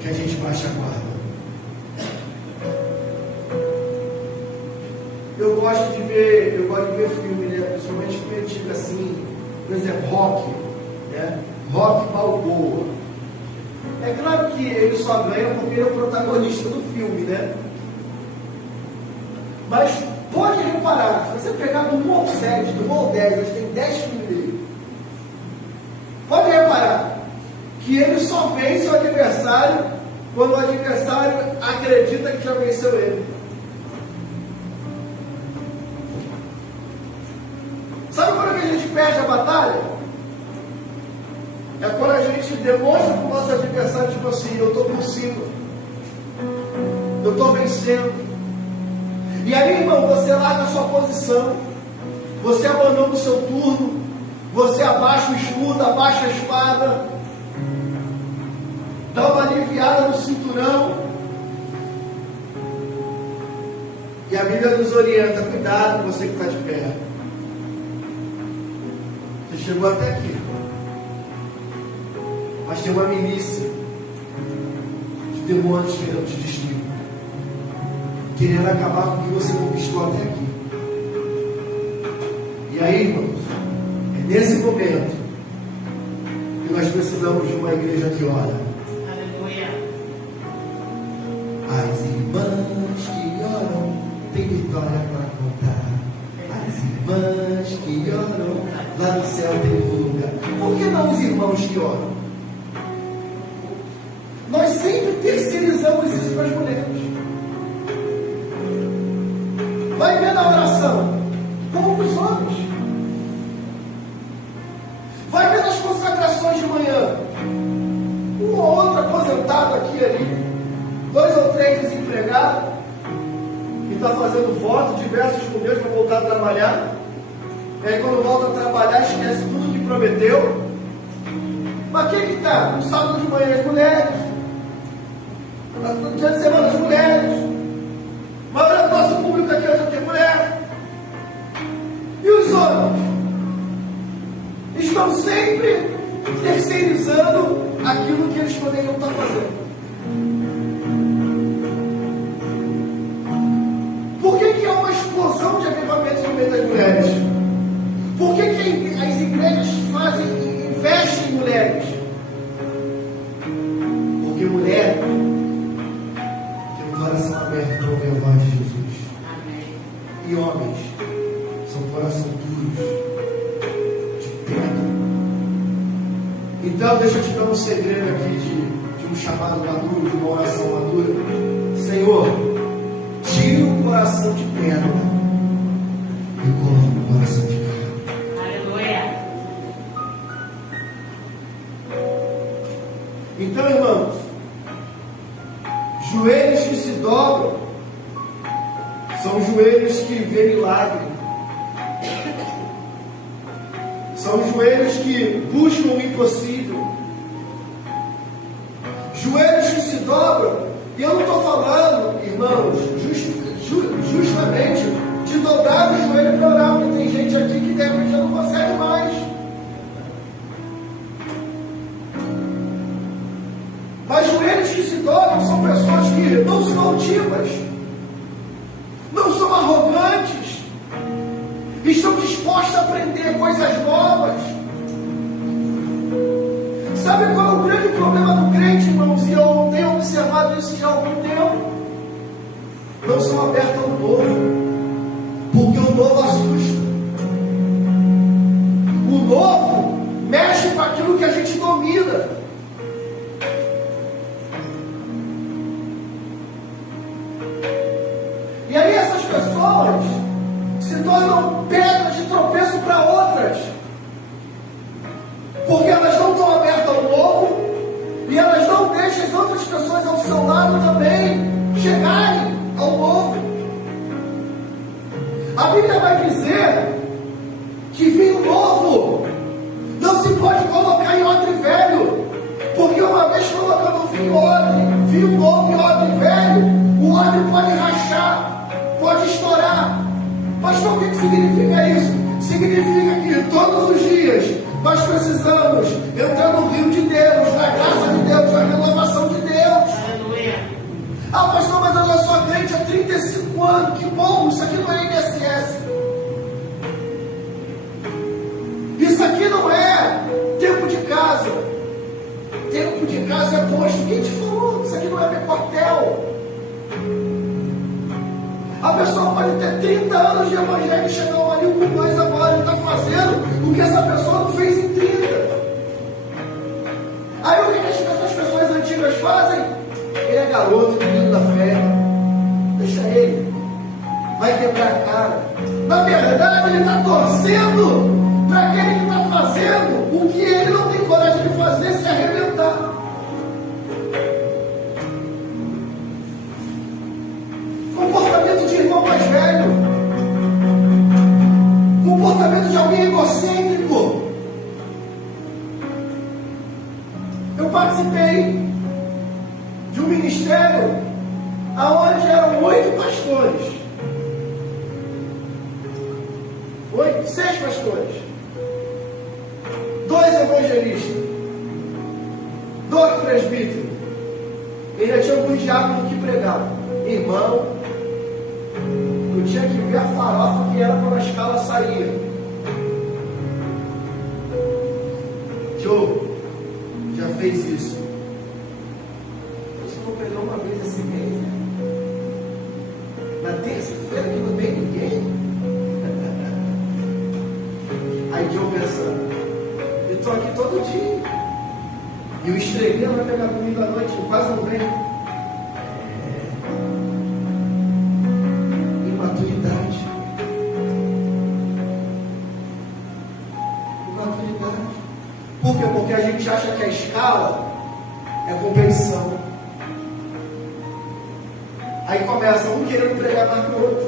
que a gente baixa a guarda. Eu gosto de ver filme, né? Principalmente filme antigo assim, por exemplo, rock. né? Rock Balboa. É claro que ele só ganha porque ele é o protagonista do filme, né? Mas pode reparar, se você pegar do 1 ao 7, do 1 ao 10, hoje tem 10 filmes dele. Pode reparar que ele só vence o adversário quando o adversário acredita que já venceu ele. Sabe quando que a gente perde a batalha? É quando a gente demonstra para o nosso adversário, tipo assim, eu estou por cima, eu estou vencendo. E aí, irmão, você larga a sua posição, você abandona o seu turno, você abaixa o escudo, abaixa a espada, dá uma aliviada no cinturão. E a Bíblia nos orienta, cuidado com você que está de pé. Você chegou até aqui, mas tem uma milícia de demônios querendo te destruir, querendo acabar com o que você conquistou até aqui. E aí, irmãos, é nesse momento que nós precisamos de uma igreja que ora. Aleluia. As irmãs que oram têm vitória para contar. As irmãs que oram, lá no céu tem um lugar. Por que não os irmãos que oram? Nós sempre terceirizamos isso para as mulheres. Vai ver na oração, como os homens. Vai ver nas consagrações de manhã, um ou outro aposentado aqui e ali, 2 ou 3 desempregados, que está fazendo voto, diversos com Deus para voltar a trabalhar. E aí quando volta a trabalhar, esquece tudo que prometeu. Mas quem que está? No sábado de manhã as mulheres, no dia de semana as mulheres. Mas para o nosso público aqui hoje tem mulher. E os homens? Estão sempre terceirizando aquilo que eles poderiam estar fazendo. Por que há uma explosão de avivamento no meio das mulheres? Por que as igrejas investem em mulheres? Porque mulher tem um coração aberto para ouvir a voz de Jesus. Amém. E homens são coração duros, de pedra. Então deixa eu te dar um segredo aqui de um chamado maduro, de uma oração madura. Senhor, tira o coração de pedra e coloca o coração de carne. Aleluia. Então, irmãos, joelhos que se dobram são joelhos que vê milagre. São joelhos que buscam o impossível. Joelhos que se dobram. E eu não estou falando, irmãos, justamente de dobrar o joelho para orar, porque tem gente aqui que de repente não consegue mais. Mas joelhos que se dobram são pessoas que não são altivas, não são arrogantes, estão dispostos a aprender coisas novas. Sabe qual é o grande problema do crente, irmãos? E eu tenho observado isso já há algum tempo. Não são abertos ao novo, porque o novo assusta. O novo mexe com aquilo que a gente domina. E aí essas pessoas se tornam pedras de tropeço para outras, porque elas não estão abertas ao novo e elas não deixam as outras pessoas ao seu lado também chegarem ao novo. A Bíblia vai dizer que vinho novo não se pode colocar em odre velho, porque uma vez colocando vinho novo em odre velho, o odre pode rachar, pode estourar. Pastor, o que significa isso? Significa que todos os dias nós precisamos entrar no rio de Deus, na graça de Deus, na renovação de Deus. Aleluia. Ah, pastor, mas eu já sou crente há 35 anos. Que bom, isso aqui não é INSS. Isso aqui não é tempo de Quem te falou? Isso aqui não é meu quartel. A pessoa pode ter 30 anos de evangelho e chegar um ali com 2 agora. Ele está fazendo o que essa pessoa não fez em 30. Aí o que essas pessoas antigas fazem? Ele é garoto, menino da fé. Deixa ele. Vai quebrar a cara. Na verdade, ele está torcendo para aquele que está fazendo o que ele não tem coragem de fazer, se arrebentar. Comportamento de irmão mais velho. Comportamento de alguém egocêntrico. Eu participei de um ministério aonde eram 8 pastores. 6 pastores. 2 evangelistas. 2 presbíteros. E ainda tinha alguns diáconos que pregavam. Irmão, eu tinha que ver a farofa que era quando a escala saía. Joe, já fez isso. Você não pregou uma vez esse mês? Na terça-feira que não vem ninguém? Aí Joe pensando, eu estou aqui todo dia. E o estrelinha vai pegar comigo à noite, quase não vem. Imaturidade. Por quê? Porque a gente acha que a escala é competição. Aí começa um querendo pregar mais que o outro.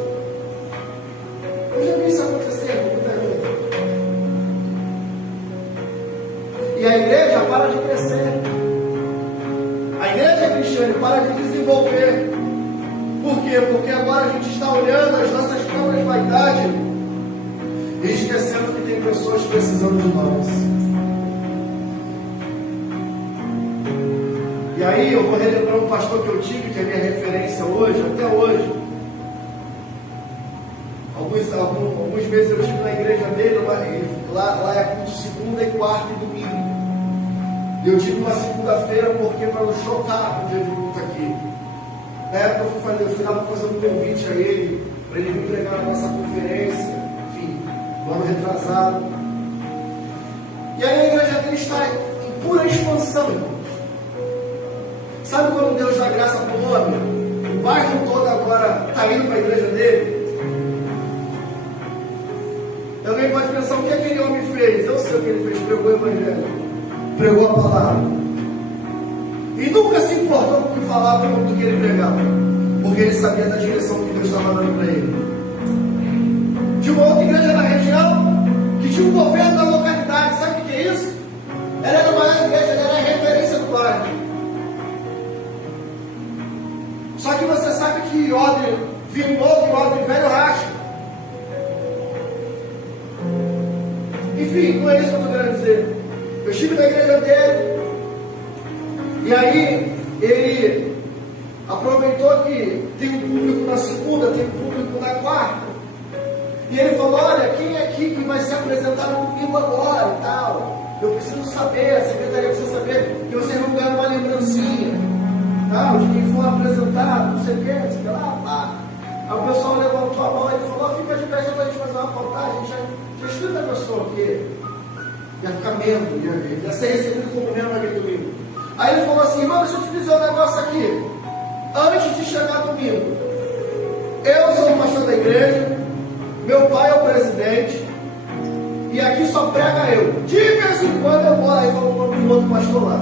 Eu já vi isso acontecer com muita gente. E a igreja para de crescer. A igreja cristã para de desenvolver. Por quê? Porque agora a gente está olhando as nossas próprias vaidades e esquecendo que tem pessoas precisando de nós. E aí eu vou relembrar um pastor que eu tive, que é minha referência hoje, até hoje. Alguns meses eu estive na igreja dele, lá é culto segunda e quarta e domingo. E eu tive uma segunda-feira porque para não chocar o dia de culto aqui. Na época eu fui lá para fazer um convite a ele, para ele vir pregar na nossa conferência, enfim, no ano retrasado. E aí a igreja dele está em pura expansão, irmãos. Sabe quando Deus dá graça para o homem? O bairro todo agora está indo para a igreja dele. Alguém pode pensar, o que aquele homem fez? Eu sei o que ele fez, pregou o evangelho, pregou a palavra. E nunca se importou com o que falava ou do que ele pregava, porque ele sabia da direção que Deus estava dando para ele. Tinha uma outra igreja na região que tinha um governo da localidade. Sabe o que é isso? Ela era a maior igreja, ela era a referência do bairro. Só que você sabe que ordem vinho novo e ordem velho racha. Enfim, não é isso que eu estou querendo dizer. Eu estive na igreja dele. E aí, ele aproveitou que tem um público na segunda, tem um público na quarta. E ele falou, olha, quem é aqui que vai se apresentar no domingo agora e tal? Eu preciso saber, a secretaria precisa saber, que vocês vão ganhar uma lembrancinha, tal, de quem for apresentado, não sei o que, lá. Aí o pessoal levantou a mão e ele falou, fica de pé só para a gente fazer uma contagem, já estuda a pessoa aqui. Ia ficar membro, ia ser recebido como membro naquele domingo. Aí ele falou assim, irmão, deixa eu te dizer um negócio aqui. Antes de chegar domingo, eu sou o pastor da igreja, meu pai é o presidente, e aqui só prega eu. De vez em quando eu vou lá e falo o nome do outro pastor lá.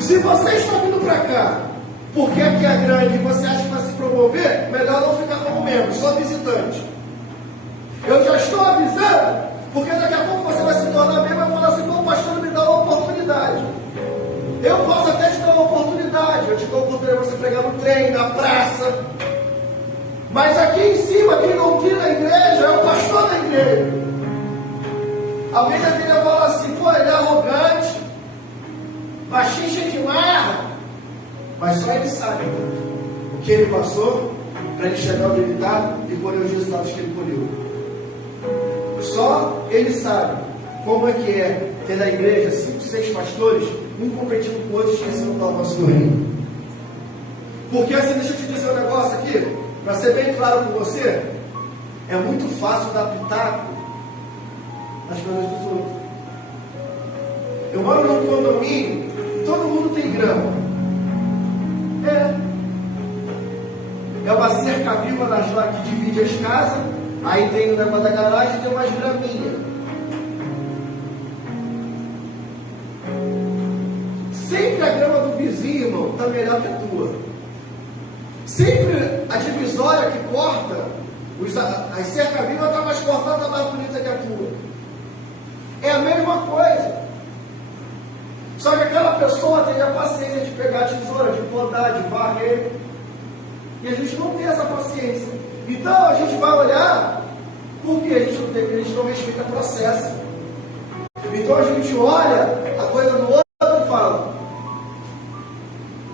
Se você está vindo para cá, porque aqui é grande e você acha que vai se promover, melhor não ficar como membro, só visitante. Eu já estou avisando, porque daqui a pouco você vai se tornar membro e vai falar assim, bom, pastor, me dá uma oportunidade. Eu posso até te dar uma oportunidade, eu te dou a oportunidade de você pregar no trem, na praça. Mas aqui em cima, quem não tira a igreja é o pastor da igreja. Alguém já teria falar assim, pô, ele é arrogante, baixinho de marra. Mas só ele sabe o que ele passou para ele chegar onde ele está e colher os resultados que ele colheu. Só ele sabe como é que é ter na igreja 5, 6 pastores um competindo com o outro, esquecendo do avanço do reino. Porque assim, deixa eu te dizer um negócio aqui, para ser bem claro com você, é muito fácil dar pitaco nas coisas dos outros. Eu moro num condomínio e todo mundo tem grama. É uma cerca viva lá que divide as casas, aí tem o negócio da garagem e tem umas graminhas. Sempre a grama do vizinho, irmão, está melhor que a tua. Sempre a divisória que corta, as cerca-vivas está mais cortada, está mais bonita que a tua. É a mesma coisa. Só que aquela pessoa tem a paciência de pegar a tesoura, de podar, de varrer. E a gente não tem essa paciência. Então a gente vai olhar, porque a gente não respeita o processo. Então a gente olha a coisa do outro e fala: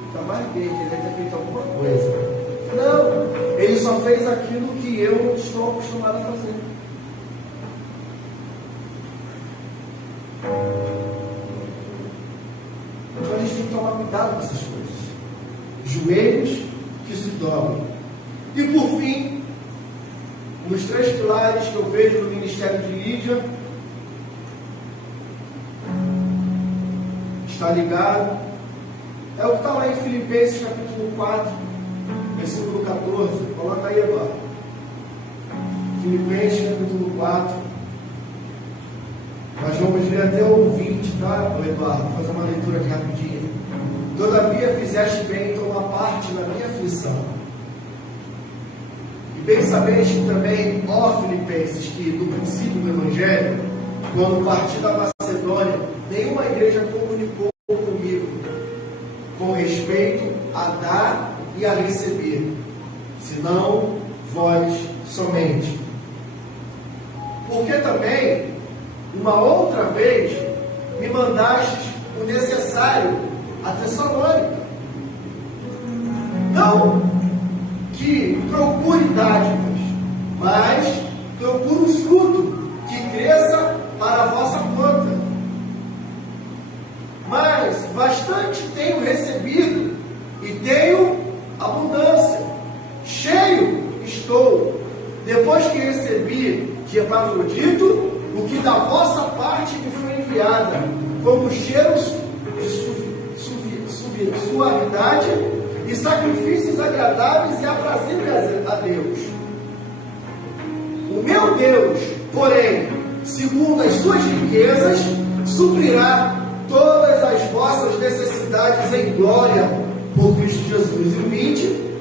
está mais bem, ele deve ter feito alguma coisa. Não, ele só fez aquilo que eu estou acostumado a fazer. Então a gente tem que tomar cuidado com essas coisas. Joelhos que se dobram. E por fim, nos 3 pilares que eu vejo no ministério de Lídia, está ligado, é o que está lá em Filipenses capítulo 4, versículo 14. Coloca aí agora. Filipenses capítulo 4. Nós vamos ler até o 20, tá, Eduardo? Vou fazer uma leitura aqui rapidinho. Todavia fizeste bem em tomar parte na minha aflição. E bem sabeis que também, ó Filipenses, que no princípio do Evangelho, quando parti da Macedônia, nenhuma igreja comunicou comigo com respeito a dar e a receber, senão vós somente. Porque também, uma outra vez, me mandastes o necessário a Tessalônica. Não que procure dádivas, mas procure um fruto que cresça para a vossa conta. Mas bastante tenho recebido e tenho abundância. Cheio estou, depois que recebi de Epafrodito o que da vossa parte me foi enviada, como cheiros de suavidade e sacrifícios agradáveis e aprazíveis a Deus. O meu Deus, porém, segundo as suas riquezas, suprirá todas as vossas necessidades em glória por Cristo Jesus. E 20,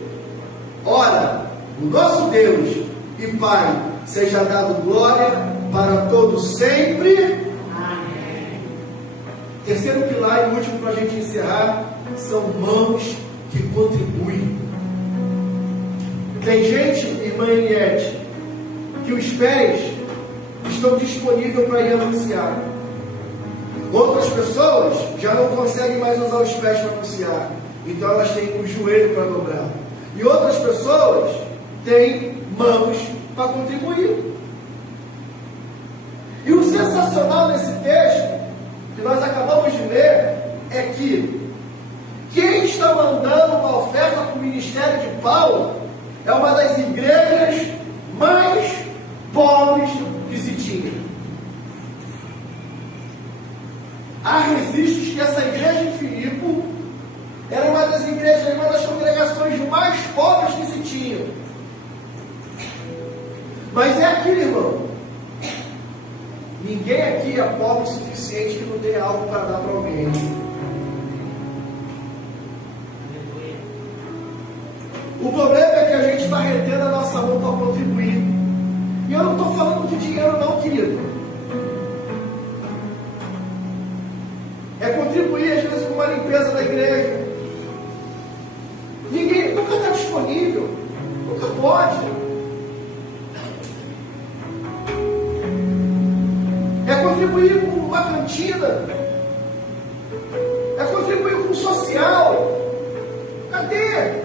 ora, o nosso Deus e Pai seja dado glória para todos sempre. Amém. Terceiro pilar e último para a gente encerrar, são mãos que contribuem. Tem gente, irmã Eliette, que os pés estão disponíveis para ir anunciar. Outras pessoas já não conseguem mais usar os pés para anunciar, então elas têm o joelho para dobrar. E outras pessoas têm mãos para contribuir. E o sensacional nesse texto, que nós acabamos de ler, é que quem está mandando uma oferta para o ministério de Paulo é uma das igrejas mais pobres que se tinha. Há registros que essa igreja em Filipe era uma das igrejas, uma das congregações mais pobres que se tinha. Mas é aquilo, irmão. Ninguém aqui é pobre o suficiente que não tenha algo para dar para alguém. O problema é que a gente está retendo a nossa mão para contribuir. E eu não estou falando de dinheiro não, querido. É contribuir às vezes com uma limpeza da igreja. Ninguém nunca está disponível. Nunca pode. É contribuir com uma cantina. É contribuir com o social. Cadê?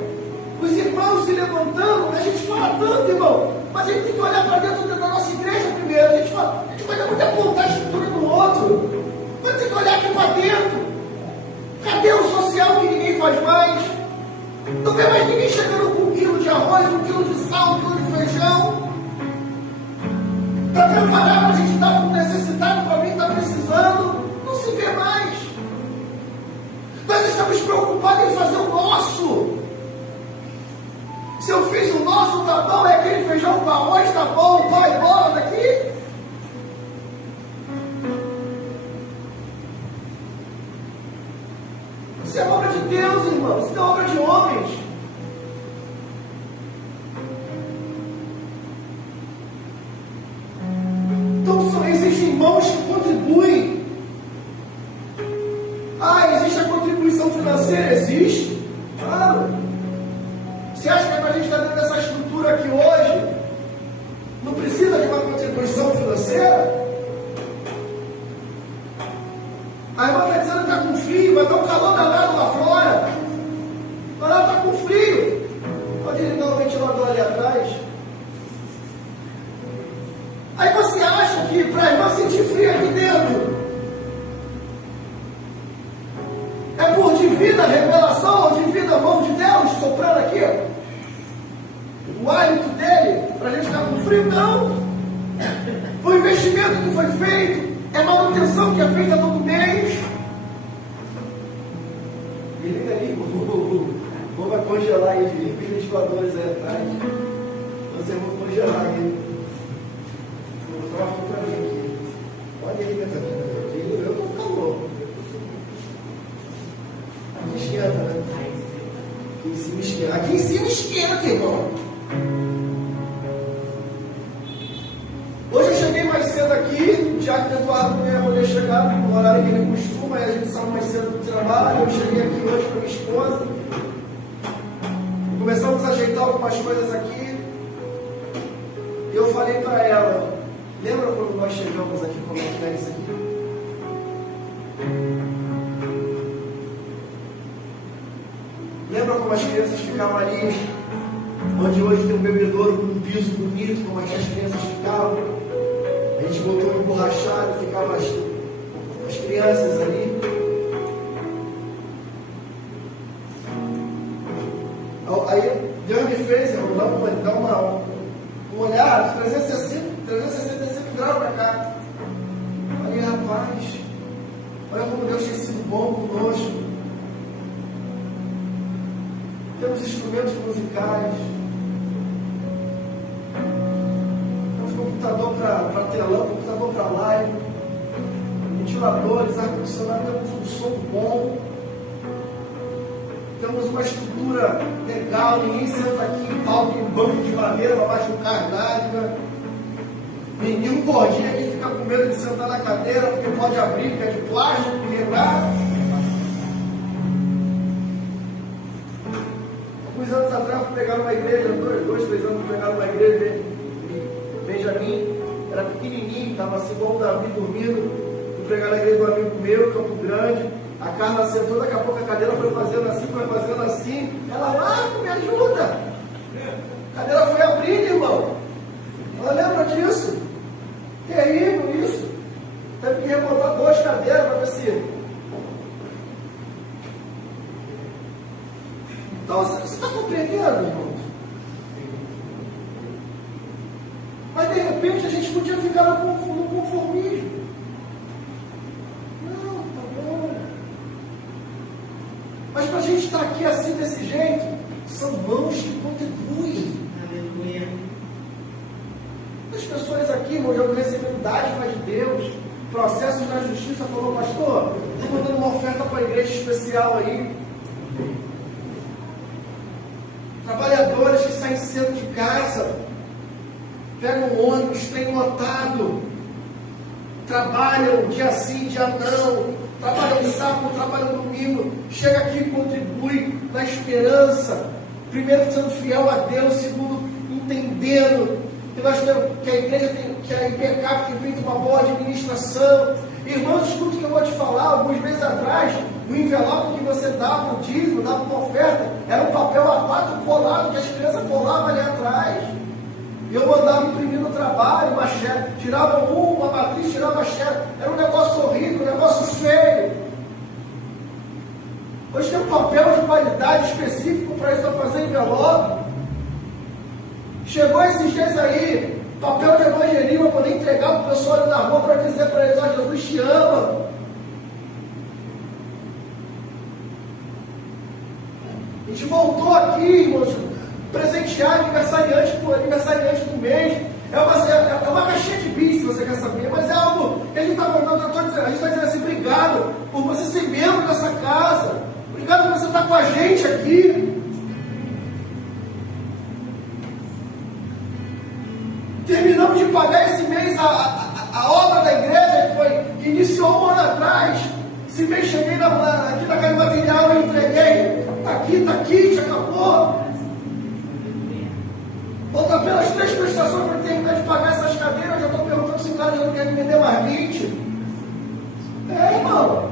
Os irmãos se levantando, a gente fala tanto, irmão, mas a gente tem que olhar para dentro da nossa igreja primeiro. A gente vai muito apontar a estrutura do outro, mas tem que olhar aqui para dentro. aterro social que ninguém faz mais. Não vê mais ninguém chegando com 1 quilo de arroz, 1 quilo de sal, 1 quilo de feijão. Para preparar para a gente dar para o necessitado, para quem está precisando. Não se vê mais. Nós estamos preocupados em fazer o nosso. Se eu fiz o nosso, tá bom, é aquele feijão com arroz, tá bom, vai embora daqui. Isso é obra de Deus, irmãos, isso não é obra de homens. Então só existem mãos que contribuem. Existe a contribuição financeira? Existe, claro. Você acha que é para a gente estar dentro dessa estrutura aqui hoje? Não precisa de uma contribuição financeira? A irmã está dizendo que está com frio, vai dar um calor danado lá fora. Mas ela está com frio. Pode ligar o ventilador ali atrás. Aí você acha que para a irmã sentir frio aqui dentro é por divina revelação ou divina mão de Deus soprando aqui, ó, o hálito dele para a gente ficar com frio? Não. Foi investimento que foi feito, é manutenção que é feita todo mês. E liga ali, o vai congelar ele, os ventiladores aí atrás. Vocês vão congelar ele. Vou mostrar uma foto para mim aqui. Olha aí, Catarina. Eu tô calor. Aqui esquenta, né? Aqui em cima esquenta. Aqui em cima esquenta, irmão. Hoje eu cheguei mais cedo aqui, já que o Eduardo não ia poder chegar no horário que ele costuma, e a gente sai mais cedo do trabalho. Eu cheguei aqui hoje com a minha esposa. Começamos a ajeitar algumas coisas aqui. E eu falei para ela, lembra quando nós chegamos aqui, como é que é isso aqui? Lembra como as crianças ficavam ali, onde hoje tem um bebedouro com um piso bonito, como as crianças ficavam? A gente botou um emborrachado, ficavam as crianças ali. Aí Deus me fez, dar um olhar de 365 graus para cá. Falei, rapaz, olha como Deus tem sido bom conosco. Temos instrumentos musicais, temos computador para telão, computador para live, ventiladores, ar-condicionado, temos um som bom, temos uma estrutura legal, ninguém senta aqui em palco, em banco de madeira para machucar nada. Nenhum gordinho aqui fica com medo de sentar na cadeira porque pode abrir, porque é de plástico, quebrar. Alguns anos atrás fui pegar uma igreja, 2, 3 anos fui pegar uma igreja de Benjamin, era pequenininho, estava assim igual o Davi dormindo. Fui pegar na igreja do amigo meu, Campo Grande. A Carla sentou, daqui a pouco a cadeira foi fazendo assim. Ela, me ajuda. A cadeira foi abrindo, irmão. Ela lembra disso? Terrível isso. Teve que remontar 2 cadeiras para ver se. Então, você está compreendendo, irmão? Mas de repente a gente podia ficar no conformismo. Não, tá bom. Mas para a gente estar aqui assim, desse jeito, são mãos que contribuem. Aleluia. As pessoas aqui, irmão, já recebendo dádiva de Deus, processos na justiça, falou, pastor, estou mandando uma oferta para a igreja especial aí. Trabalhadores que saem cedo de casa, pegam um ônibus, trem lotado, trabalham dia sim, dia não, trabalham sábado, trabalham domingo, chega aqui e contribui na esperança, primeiro sendo fiel a Deus, segundo entendendo que nós temos, que a igreja tem, que a IPCAP tem feito uma boa administração. Irmãos, escuta o que eu vou te falar. Alguns meses atrás, o envelope que você dava, o dízimo, dava uma oferta, era um papel A4 colado, que as crianças colavam ali atrás. E eu mandava imprimir no trabalho, uma xerox, tirava uma matriz, tirava a xerox. Era um negócio horrível, um negócio feio. Hoje tem um papel de qualidade específico para isso, para fazer envelope. Chegou esses dias aí, papel de evangelismo para poder entregar para o pessoal ali na rua para dizer para eles: ó, Jesus te ama. A gente voltou aqui, irmãos, presentear aniversariante do mês. É uma caixinha de bis, se você quer saber, mas é algo que a gente está mandando. A gente está dizendo assim: obrigado por você ser membro dessa casa, obrigado por você estar com a gente aqui. Terminamos de pagar esse mês a obra da igreja que iniciou um ano atrás. Esse mês cheguei aqui na casa material e entreguei. Está aqui, já acabou. Falta apenas 3 prestações para terminar de pagar essas cadeiras. Eu já estou perguntando se o cara já não quer me vender mais 20. É, irmão.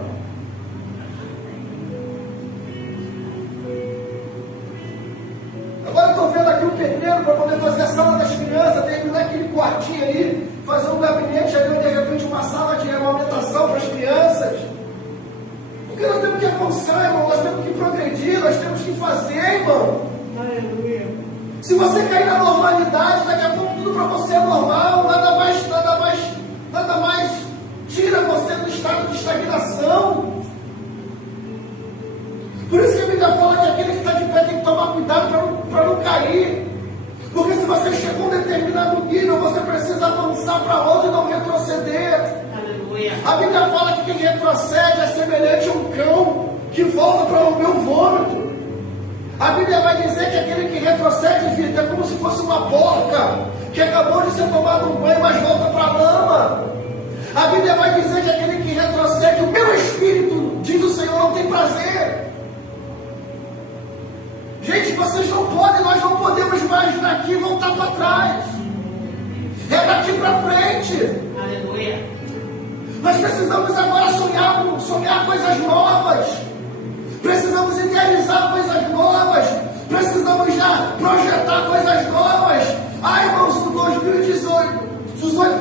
Agora eu estou vendo aqui um pedreiro para poder fazer a sala das crianças, terminar aquele quartinho ali, fazer um gabinete ali, de repente uma sala de amamentação para as crianças. Porque nós temos que avançar, irmão, nós temos que progredir, nós temos que fazer, irmão. Aleluia. Se você cair na normalidade, daqui a pouco tudo para você é normal, nada mais tira você do estado de estagnação. Por isso que a Bíblia fala que aquele que está de pé tem que tomar cuidado para não cair. Porque se você chegou a um determinado nível, você precisa avançar para outro e não retroceder. Aleluia. A Bíblia fala que quem retrocede é semelhante a um cão que volta para o meu vômito. A Bíblia vai dizer que aquele que retrocede, vida, é como se fosse uma porca que acabou de ser tomado um banho, mas volta para a lama. A Bíblia vai dizer que aquele que retrocede, o meu espírito, diz o Senhor, não tem prazer. Gente, vocês não podem, nós não podemos mais daqui voltar para trás. É daqui para frente. Aleluia. Nós precisamos agora sonhar coisas novas. Precisamos idealizar coisas novas. Precisamos já projetar coisas novas. Ai, irmãos, o 2018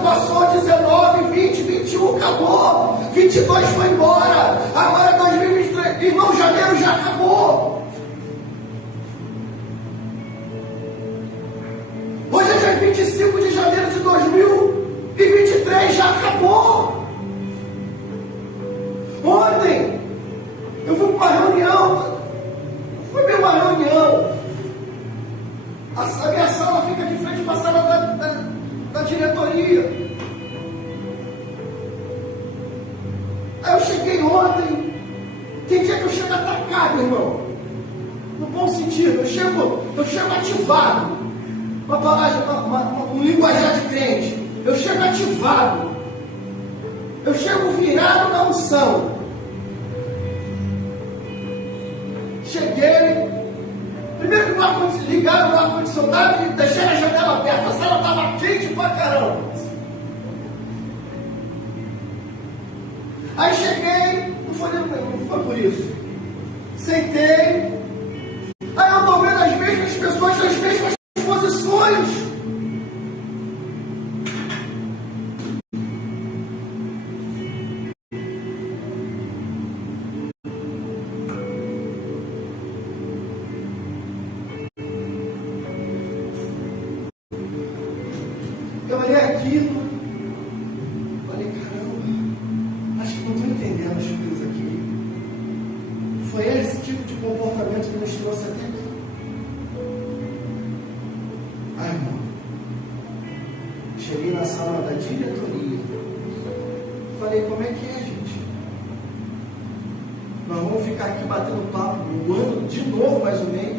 passou, 19, 20, 21 acabou. 22 foi embora. Agora 2023, irmão, janeiro já acabou. Hoje é dia 25 de janeiro de 2023, já acabou. Ontem, eu fui para uma reunião, a minha sala fica de frente para a sala da diretoria. Aí eu cheguei ontem, tem dia que eu chego atacado, irmão, no bom sentido, eu chego ativado. Uma palavra, um linguajar de crente. Eu chego ativado. Eu chego virado na unção. Cheguei. Primeiro que ligaram o ar-condicionado e deixei a janela aberta. A sala estava quente pra caramba. Aí cheguei. Não foi por isso. Sentei. Aí eu estou vendo as mesmas pessoas nas mesmas posições. Eu olhei aquilo, falei: caramba, acho que não estou entendendo as coisas aqui. Foi esse tipo de comportamento que nos trouxe até aqui. Ai, irmão, cheguei na sala da diretoria, falei: como é que é, gente? Nós vamos ficar aqui batendo papo um ano de novo, mais um mês,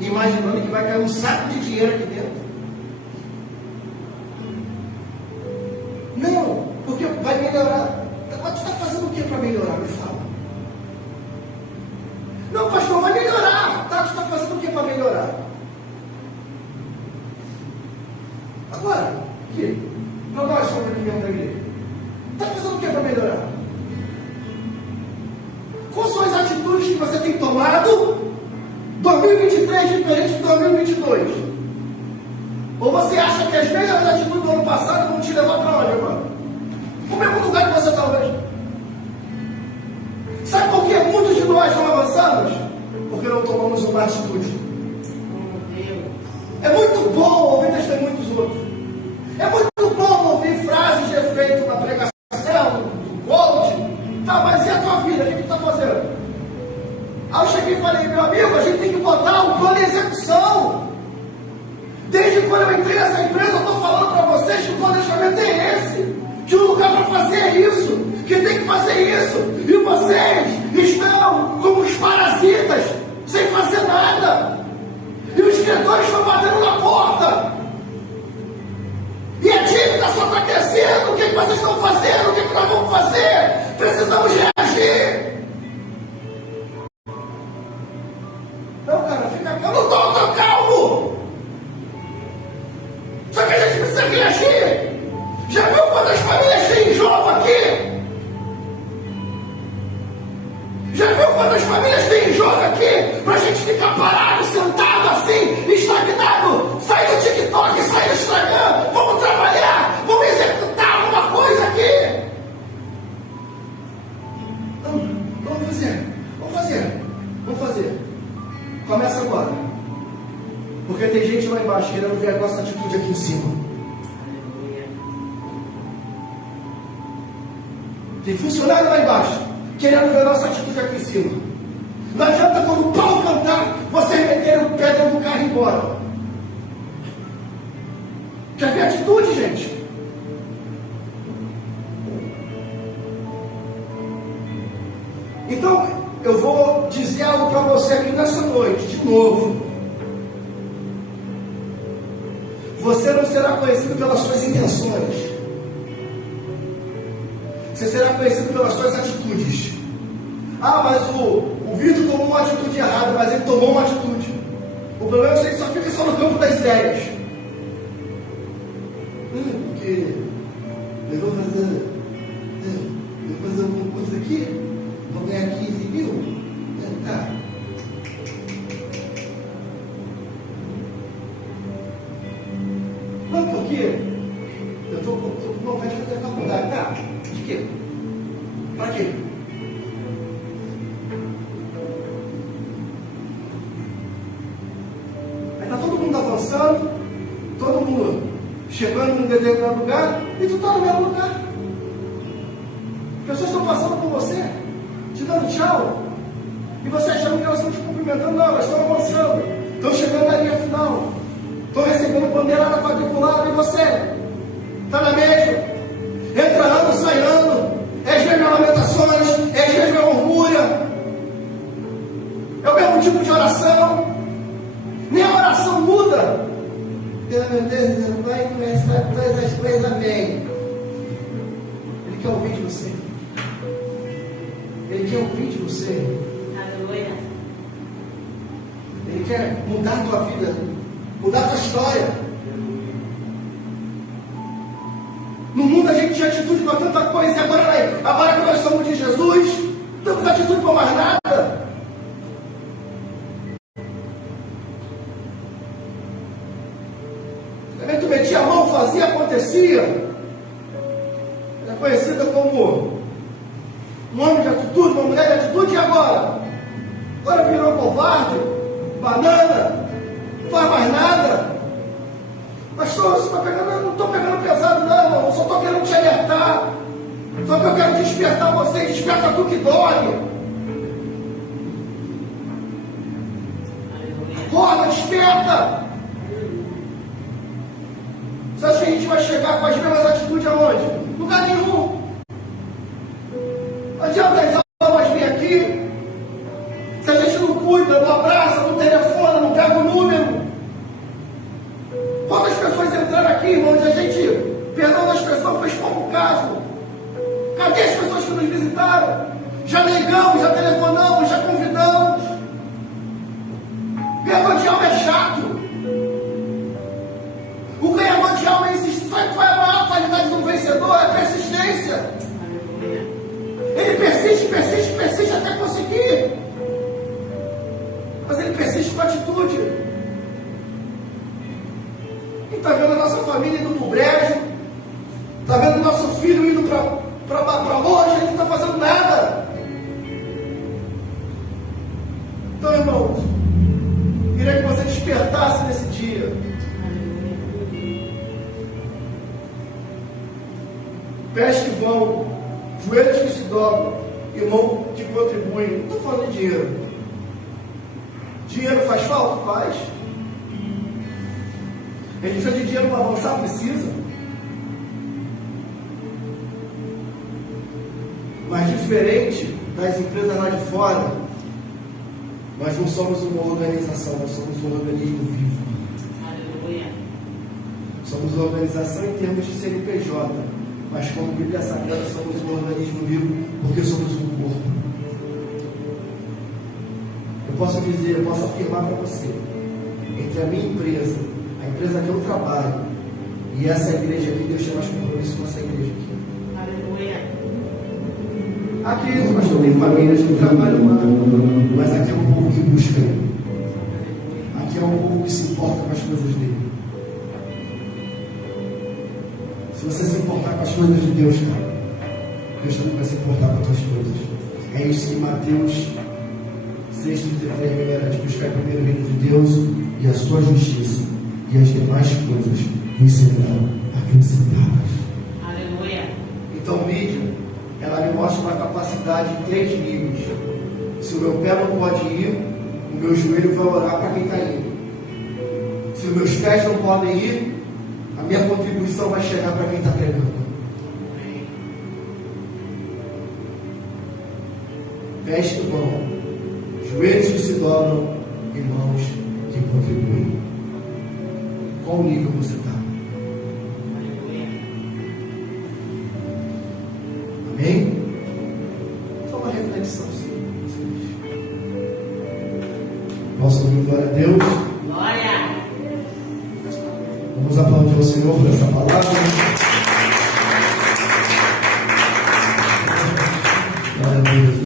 imaginando que vai cair um saco de dinheiro aqui dentro. Não, porque vai melhorar. Mas tu está fazendo o que para melhorar? Me fala. Não, pastor, vai melhorar. Tá, tu está fazendo o que para melhorar? Agora, aqui, para nós somos aqui mesmo da igreja, está fazendo o que para melhorar? Quais são as atitudes que você tem tomado 2023 diferente de 2022? Ou você acha que as mesmas atitudes do ano passado vão te levar para onde, irmão? O mesmo lugar que você está hoje. Sabe por que muitos de nós nós não avançamos? Porque não tomamos uma atitude. É muito bom ouvir testemunho dos outros. É muito bom ouvir frases de efeito na pregação, do coaching. Tá, mas e a tua vida? O que tu está fazendo? Aí eu cheguei e falei, meu amigo, a gente tem que botar um plano de execução. Desde quando eu entrei nessa empresa, eu estou falando para vocês que o planejamento é esse. Que o lugar para fazer é isso. Que tem que fazer isso. E vocês estão como os parasitas, sem fazer nada. E os credores estão batendo na porta. E a dívida só está crescendo. O que vocês estão fazendo? O que nós vamos fazer? Precisamos reagir. Não, cara, fica calmo. Eu não estou tão calmo. Só que a gente precisa reagir. Já viu quantas famílias têm jogo aqui? Já viu quantas famílias têm jogo aqui? Pra gente ficar parado, sentado assim, estagnado. Sai do TikTok, sai do Instagram. Vamos trabalhar, vamos executar alguma coisa aqui. Vamos fazer. Começa agora. Porque tem gente lá embaixo querendo ver a nossa atitude aqui em cima. Tem funcionário lá embaixo querendo ver a nossa atitude aqui em cima. Não adianta quando o pau cantar, vocês meterem o pé dentro do carro e ir embora. Quer ver atitude, gente? Então, eu vou dizer algo para você aqui nessa noite, de novo. Você não será conhecido pelas suas intenções. Você será conhecido pelas suas atitudes. Ah, mas o Vitor tomou uma atitude errada, mas ele tomou uma atitude. O problema é que só fica só no campo das ideias. Porque eu vou fazer alguma coisa aqui, vou ganhar 15 mil. Tá. Não, porque eu estou com vontade de fazer faculdade. Tá? De quê? Para quê? Aí está todo mundo avançando, todo mundo chegando num determinado lugar, e tu está no mesmo lugar. Pessoas estão passando por você, te dando tchau, e você achando que elas estão te cumprimentando. Não, elas estão avançando, estão chegando na linha final, estão recebendo bandeirada quadriculada, e você está na mesma. Entra ano, sai ano, é as mesmas lamentações, é as mesmas orgulho, é o mesmo tipo de oração, nem a oração muda. Meu Deus, vai começar todas as coisas, amém. Ele quer ouvir de você. Ele quer ouvir de você. Aleluia. Ele quer mudar a tua vida, mudar a tua história. No mundo a gente tinha atitude para tanta coisa, e agora que nós somos de Jesus, não temos atitude para mais nada. Também tu metia a mão, fazia, acontecia. É conhecida como um homem de atitude, uma mulher de atitude, e agora? Agora virou covarde, banana, não faz mais nada. Pastor, você está pegando, eu não estou pegando pesado não, eu só estou querendo te alertar. Só que eu quero despertar você, desperta tu que dorme. Acorda, desperta. Você acha que a gente vai chegar com as mesmas atitudes aonde? Lugar nenhum. Não adianta as almas vir aqui, se a gente não cuida, não abraça, não telefona, não pega o número. Quantas pessoas entraram aqui, irmãos, e a gente, perdão da expressão, fez pouco caso. Cadê as pessoas que nos visitaram? Já ligamos, já telefonamos, já convidamos. Ganhador de alma é chato. O ganhador de alma é insistente. Sabe qual é a maior qualidade do vencedor? É a persistência. Ele persiste até conseguir. Mas ele persiste com atitude. E está vendo a nossa família indo para o brejo, está vendo o nosso filho indo para longe, ele não está fazendo nada. pés que vão, joelhos que se dobram e mão que contribuem. Não estou falando de dinheiro. Dinheiro faz falta? Faz. A gente precisa de dinheiro para avançar? Precisa. Mas diferente das empresas lá de fora, nós não somos uma organização, nós somos um organismo vivo. Aleluia. Somos uma organização em termos de CNPJ, mas como Bíblia Sagrada somos um organismo vivo porque somos um corpo. Eu posso dizer, eu posso afirmar para você, entre a minha empresa, a empresa que eu trabalho e essa igreja aqui, Deus tem mais compromisso com essa igreja aqui. Aleluia. Aqui, pastor, tem famílias que trabalham lá, mas aqui é um povo que busca Ele. Aqui é um povo que se importa com as coisas dele. Se você se importar com as coisas de Deus, cara, Deus também vai se importar com as tuas coisas. É isso que Mateus 6,33 me garante: buscar primeiro o reino de Deus e a sua justiça, e as demais coisas vos serão acrescentadas. Aleluia. Então, mídia, ela me mostra uma capacidade em 3 níveis. Se o meu pé não pode ir, o meu joelho vai orar para quem está indo. Se os meus pés não podem ir, a minha contribuição vai chegar para quem está pregando. Pés que vão, joelhos que se dobram e mãos que contribuem. Qual nível você está? Amém? Só uma reflexão simples. Posso ouvir glória a Deus? Glória. Vamos aplaudir o Senhor por essa palavra.